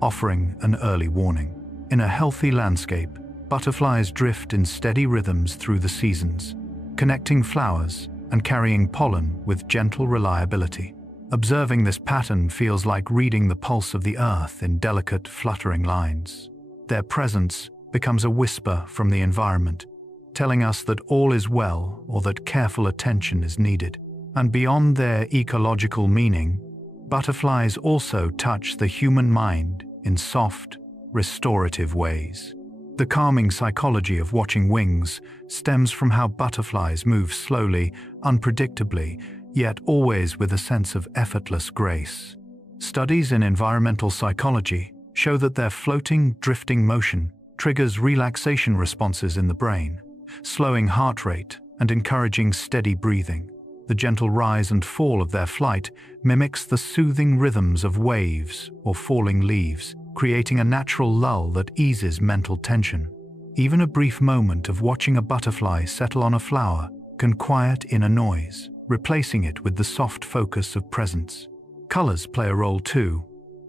offering an early warning. In a healthy landscape, butterflies drift in steady rhythms through the seasons, connecting flowers and carrying pollen with gentle reliability. Observing this pattern feels like reading the pulse of the earth in delicate, fluttering lines. Their presence becomes a whisper from the environment, telling us that all is well or that careful attention is needed. And beyond their ecological meaning, butterflies also touch the human mind in soft, restorative ways. The calming psychology of watching wings stems from how butterflies move slowly, unpredictably, yet always with a sense of effortless grace. Studies in environmental psychology show that their floating, drifting motion triggers relaxation responses in the brain, slowing heart rate and encouraging steady breathing. The gentle rise and fall of their flight mimics the soothing rhythms of waves or falling leaves, creating a natural lull that eases mental tension. Even a brief moment of watching a butterfly settle on a flower can quiet inner noise, replacing it with the soft focus of presence. Colors play a role too.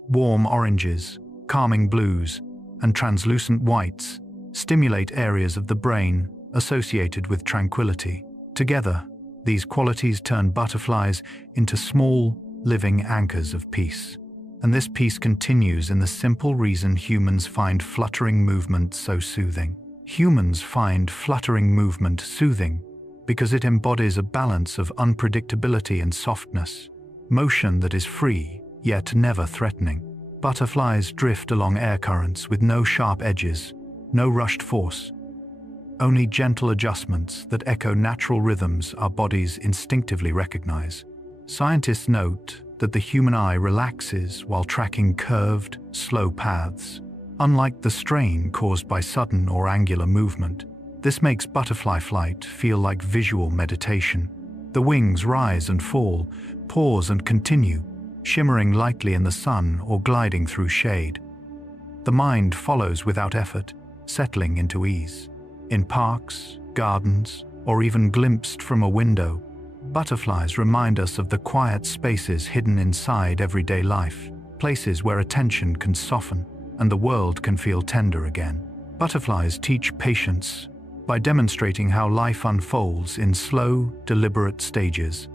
Warm oranges, calming blues, and translucent whites stimulate areas of the brain associated with tranquility. Together, these qualities turn butterflies into small, living anchors of peace. And this peace continues in the simple reason humans find fluttering movement so soothing. Humans find fluttering movement soothing because it embodies a balance of unpredictability and softness, motion that is free, yet never threatening. Butterflies drift along air currents with no sharp edges, no rushed force, only gentle adjustments that echo natural rhythms our bodies instinctively recognize. Scientists note that the human eye relaxes while tracking curved, slow paths. Unlike the strain caused by sudden or angular movement, this makes butterfly flight feel like visual meditation. The wings rise and fall, pause and continue, shimmering lightly in the sun or gliding through shade. The mind follows without effort, settling into ease. In parks, gardens, or even glimpsed from a window, butterflies remind us of the quiet spaces hidden inside everyday life, places where attention can soften and the world can feel tender again. Butterflies teach patience by demonstrating how life unfolds in slow, deliberate stages,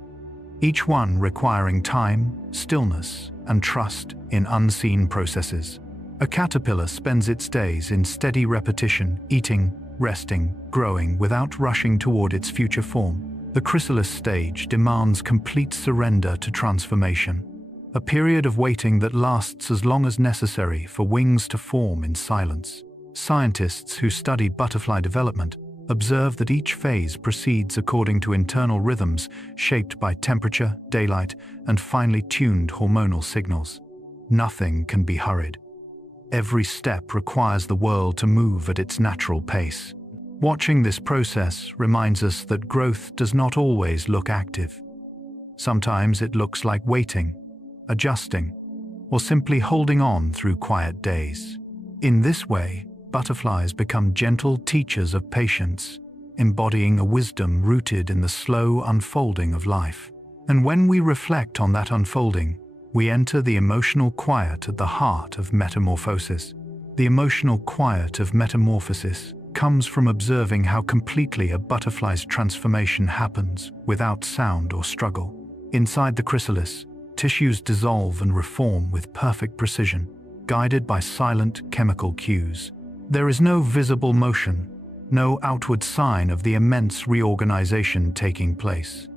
each one requiring time, stillness, and trust in unseen processes. A caterpillar spends its days in steady repetition, eating, resting, growing without rushing toward its future form. The chrysalis stage demands complete surrender to transformation, a period of waiting that lasts as long as necessary for wings to form in silence. Scientists who study butterfly development observe that each phase proceeds according to internal rhythms shaped by temperature, daylight, and finely tuned hormonal signals. Nothing can be hurried. Every step requires the world to move at its natural pace. Watching this process reminds us that growth does not always look active. Sometimes it looks like waiting, adjusting, or simply holding on through quiet days. In this way, butterflies become gentle teachers of patience, embodying a wisdom rooted in the slow unfolding of life. And when we reflect on that unfolding, we enter the emotional quiet at the heart of metamorphosis. The emotional quiet of metamorphosis comes from observing how completely a butterfly's transformation happens without sound or struggle. Inside the chrysalis, tissues dissolve and reform with perfect precision, guided by silent chemical cues. There is no visible motion, no outward sign of the immense reorganization taking place.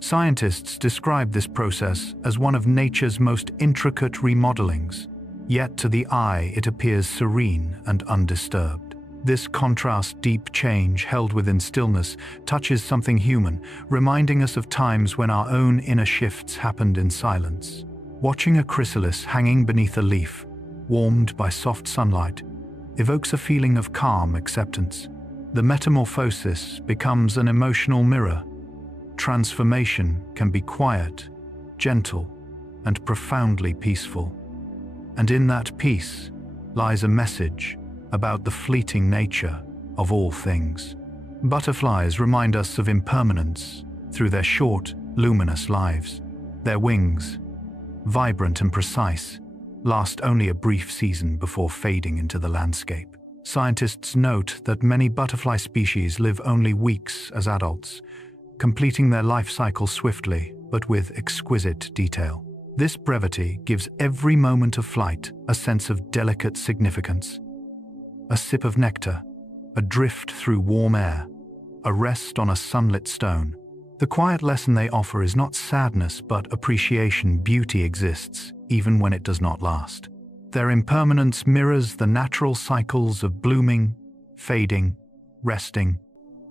Scientists describe this process as one of nature's most intricate remodelings, yet to the eye it appears serene and undisturbed. This contrast deep change held within stillness touches something human, reminding us of times when our own inner shifts happened in silence. Watching a chrysalis hanging beneath a leaf, warmed by soft sunlight, evokes a feeling of calm acceptance. The metamorphosis becomes an emotional mirror. Transformation can be quiet, gentle, and profoundly peaceful. And in that peace lies a message about the fleeting nature of all things. Butterflies remind us of impermanence through their short, luminous lives. Their wings, vibrant and precise, last only a brief season before fading into the landscape. Scientists note that many butterfly species live only weeks as adults, completing their life cycle swiftly but with exquisite detail. This brevity gives every moment of flight a sense of delicate significance. A sip of nectar, a drift through warm air, a rest on a sunlit stone. The quiet lesson they offer is not sadness but appreciation. Beauty exists, even when it does not last. Their impermanence mirrors the natural cycles of blooming, fading, resting,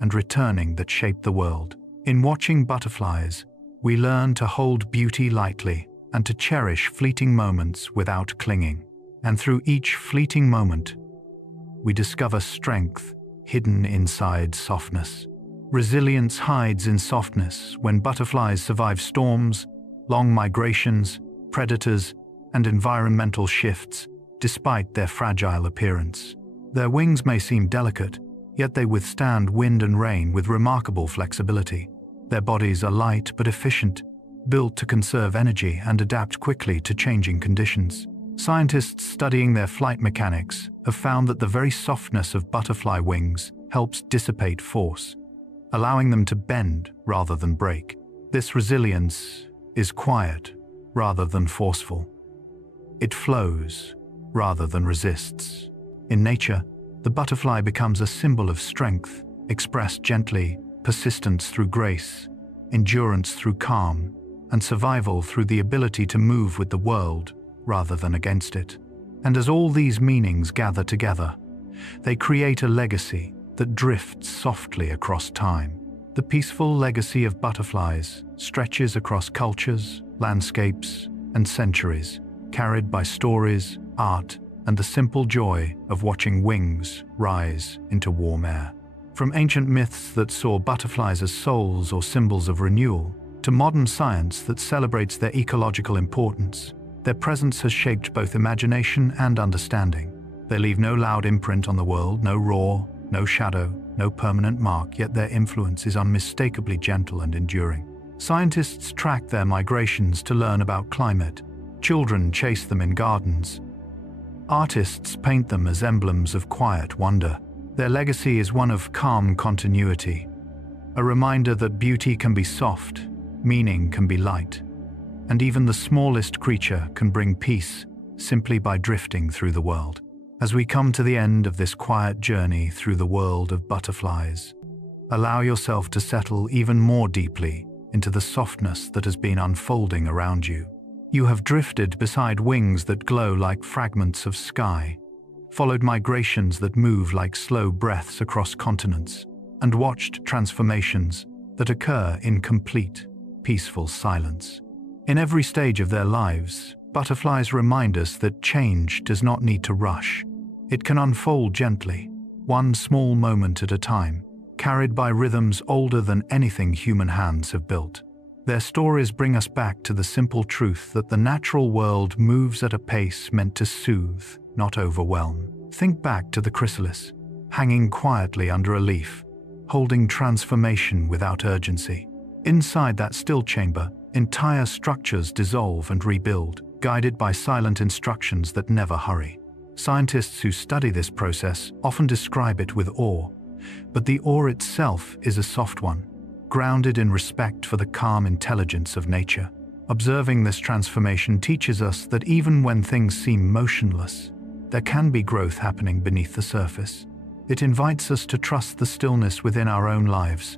and returning that shape the world. In watching butterflies, we learn to hold beauty lightly and to cherish fleeting moments without clinging. And through each fleeting moment, we discover strength hidden inside softness. Resilience hides in softness when butterflies survive storms, long migrations, predators, and environmental shifts, despite their fragile appearance. Their wings may seem delicate, yet they withstand wind and rain with remarkable flexibility. Their bodies are light but efficient, built to conserve energy and adapt quickly to changing conditions. Scientists studying their flight mechanics have found that the very softness of butterfly wings helps dissipate force, allowing them to bend rather than break. This resilience is quiet rather than forceful. It flows rather than resists. In nature, the butterfly becomes a symbol of strength, expressed gently, persistence through grace, endurance through calm, and survival through the ability to move with the world rather than against it. And as all these meanings gather together, they create a legacy that drifts softly across time. The peaceful legacy of butterflies stretches across cultures, landscapes, and centuries, carried by stories, art, and the simple joy of watching wings rise into warm air. From ancient myths that saw butterflies as souls or symbols of renewal, to modern science that celebrates their ecological importance, their presence has shaped both imagination and understanding. They leave no loud imprint on the world, no roar, no shadow, no permanent mark, yet their influence is unmistakably gentle and enduring. Scientists track their migrations to learn about climate. Children chase them in gardens. Artists paint them as emblems of quiet wonder. Their legacy is one of calm continuity, a reminder that beauty can be soft, meaning can be light, and even the smallest creature can bring peace simply by drifting through the world. As we come to the end of this quiet journey through the world of butterflies, allow yourself to settle even more deeply into the softness that has been unfolding around you. You have drifted beside wings that glow like fragments of sky, followed migrations that move like slow breaths across continents, and watched transformations that occur in complete, peaceful silence. In every stage of their lives, butterflies remind us that change does not need to rush. It can unfold gently, one small moment at a time, carried by rhythms older than anything human hands have built. Their stories bring us back to the simple truth that the natural world moves at a pace meant to soothe, not overwhelm. Think back to the chrysalis, hanging quietly under a leaf, holding transformation without urgency. Inside that still chamber, entire structures dissolve and rebuild, guided by silent instructions that never hurry. Scientists who study this process often describe it with awe, but the awe itself is a soft one, grounded in respect for the calm intelligence of nature. Observing this transformation teaches us that even when things seem motionless, there can be growth happening beneath the surface. It invites us to trust the stillness within our own lives,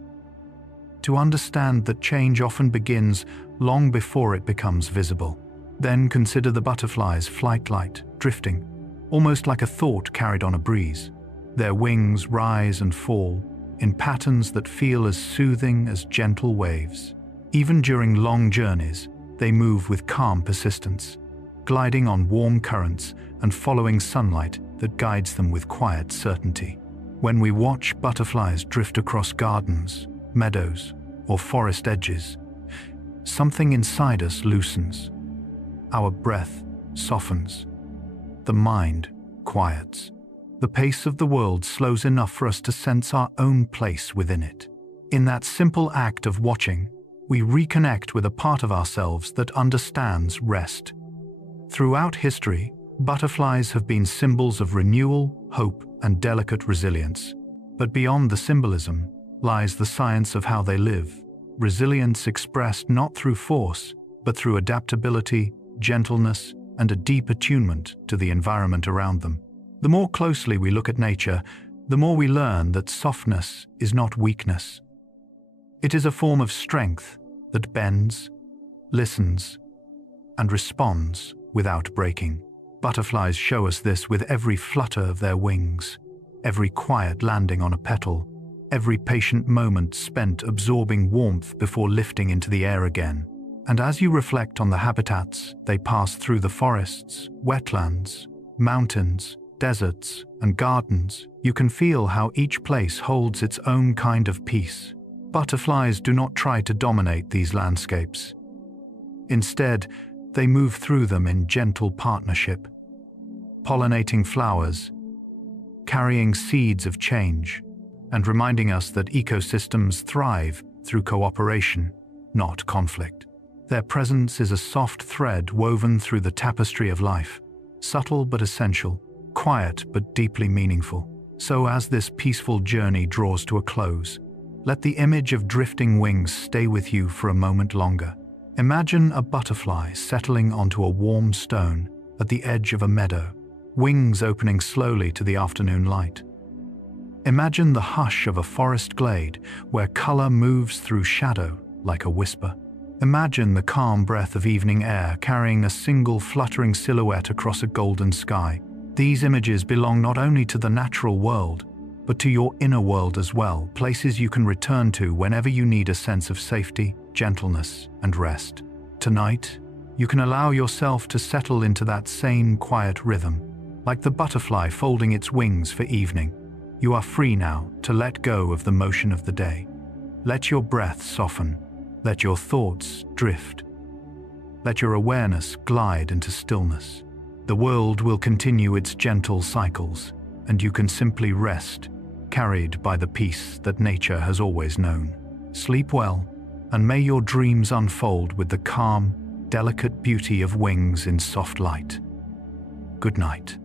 to understand that change often begins long before it becomes visible. Then consider the butterfly's flight light, drifting, almost like a thought carried on a breeze. Their wings rise and fall in patterns that feel as soothing as gentle waves. Even during long journeys, they move with calm persistence, gliding on warm currents and following sunlight that guides them with quiet certainty. When we watch butterflies drift across gardens, meadows, or forest edges, something inside us loosens. Our breath softens. The mind quiets. The pace of the world slows enough for us to sense our own place within it. In that simple act of watching, we reconnect with a part of ourselves that understands rest. Throughout history, butterflies have been symbols of renewal, hope, and delicate resilience. But beyond the symbolism lies the science of how they live. Resilience expressed not through force, but through adaptability, gentleness, and a deep attunement to the environment around them. The more closely we look at nature, the more we learn that softness is not weakness. It is a form of strength that bends, listens, and responds without breaking. Butterflies show us this with every flutter of their wings, every quiet landing on a petal, every patient moment spent absorbing warmth before lifting into the air again. And as you reflect on the habitats they pass through, the forests, wetlands, mountains, deserts, and gardens, you can feel how each place holds its own kind of peace. Butterflies do not try to dominate these landscapes. Instead, they move through them in gentle partnership, pollinating flowers, carrying seeds of change, and reminding us that ecosystems thrive through cooperation, not conflict. Their presence is a soft thread woven through the tapestry of life, subtle but essential, quiet but deeply meaningful. So as this peaceful journey draws to a close, let the image of drifting wings stay with you for a moment longer. Imagine a butterfly settling onto a warm stone at the edge of a meadow, wings opening slowly to the afternoon light. Imagine the hush of a forest glade where color moves through shadow like a whisper. Imagine the calm breath of evening air carrying a single fluttering silhouette across a golden sky. These images belong not only to the natural world, but to your inner world as well, places you can return to whenever you need a sense of safety, gentleness, and rest. Tonight, you can allow yourself to settle into that same quiet rhythm, like the butterfly folding its wings for evening. You are free now to let go of the motion of the day. Let your breath soften. Let your thoughts drift. Let your awareness glide into stillness. The world will continue its gentle cycles, and you can simply rest, carried by the peace that nature has always known. Sleep well, and may your dreams unfold with the calm, delicate beauty of wings in soft light. Good night.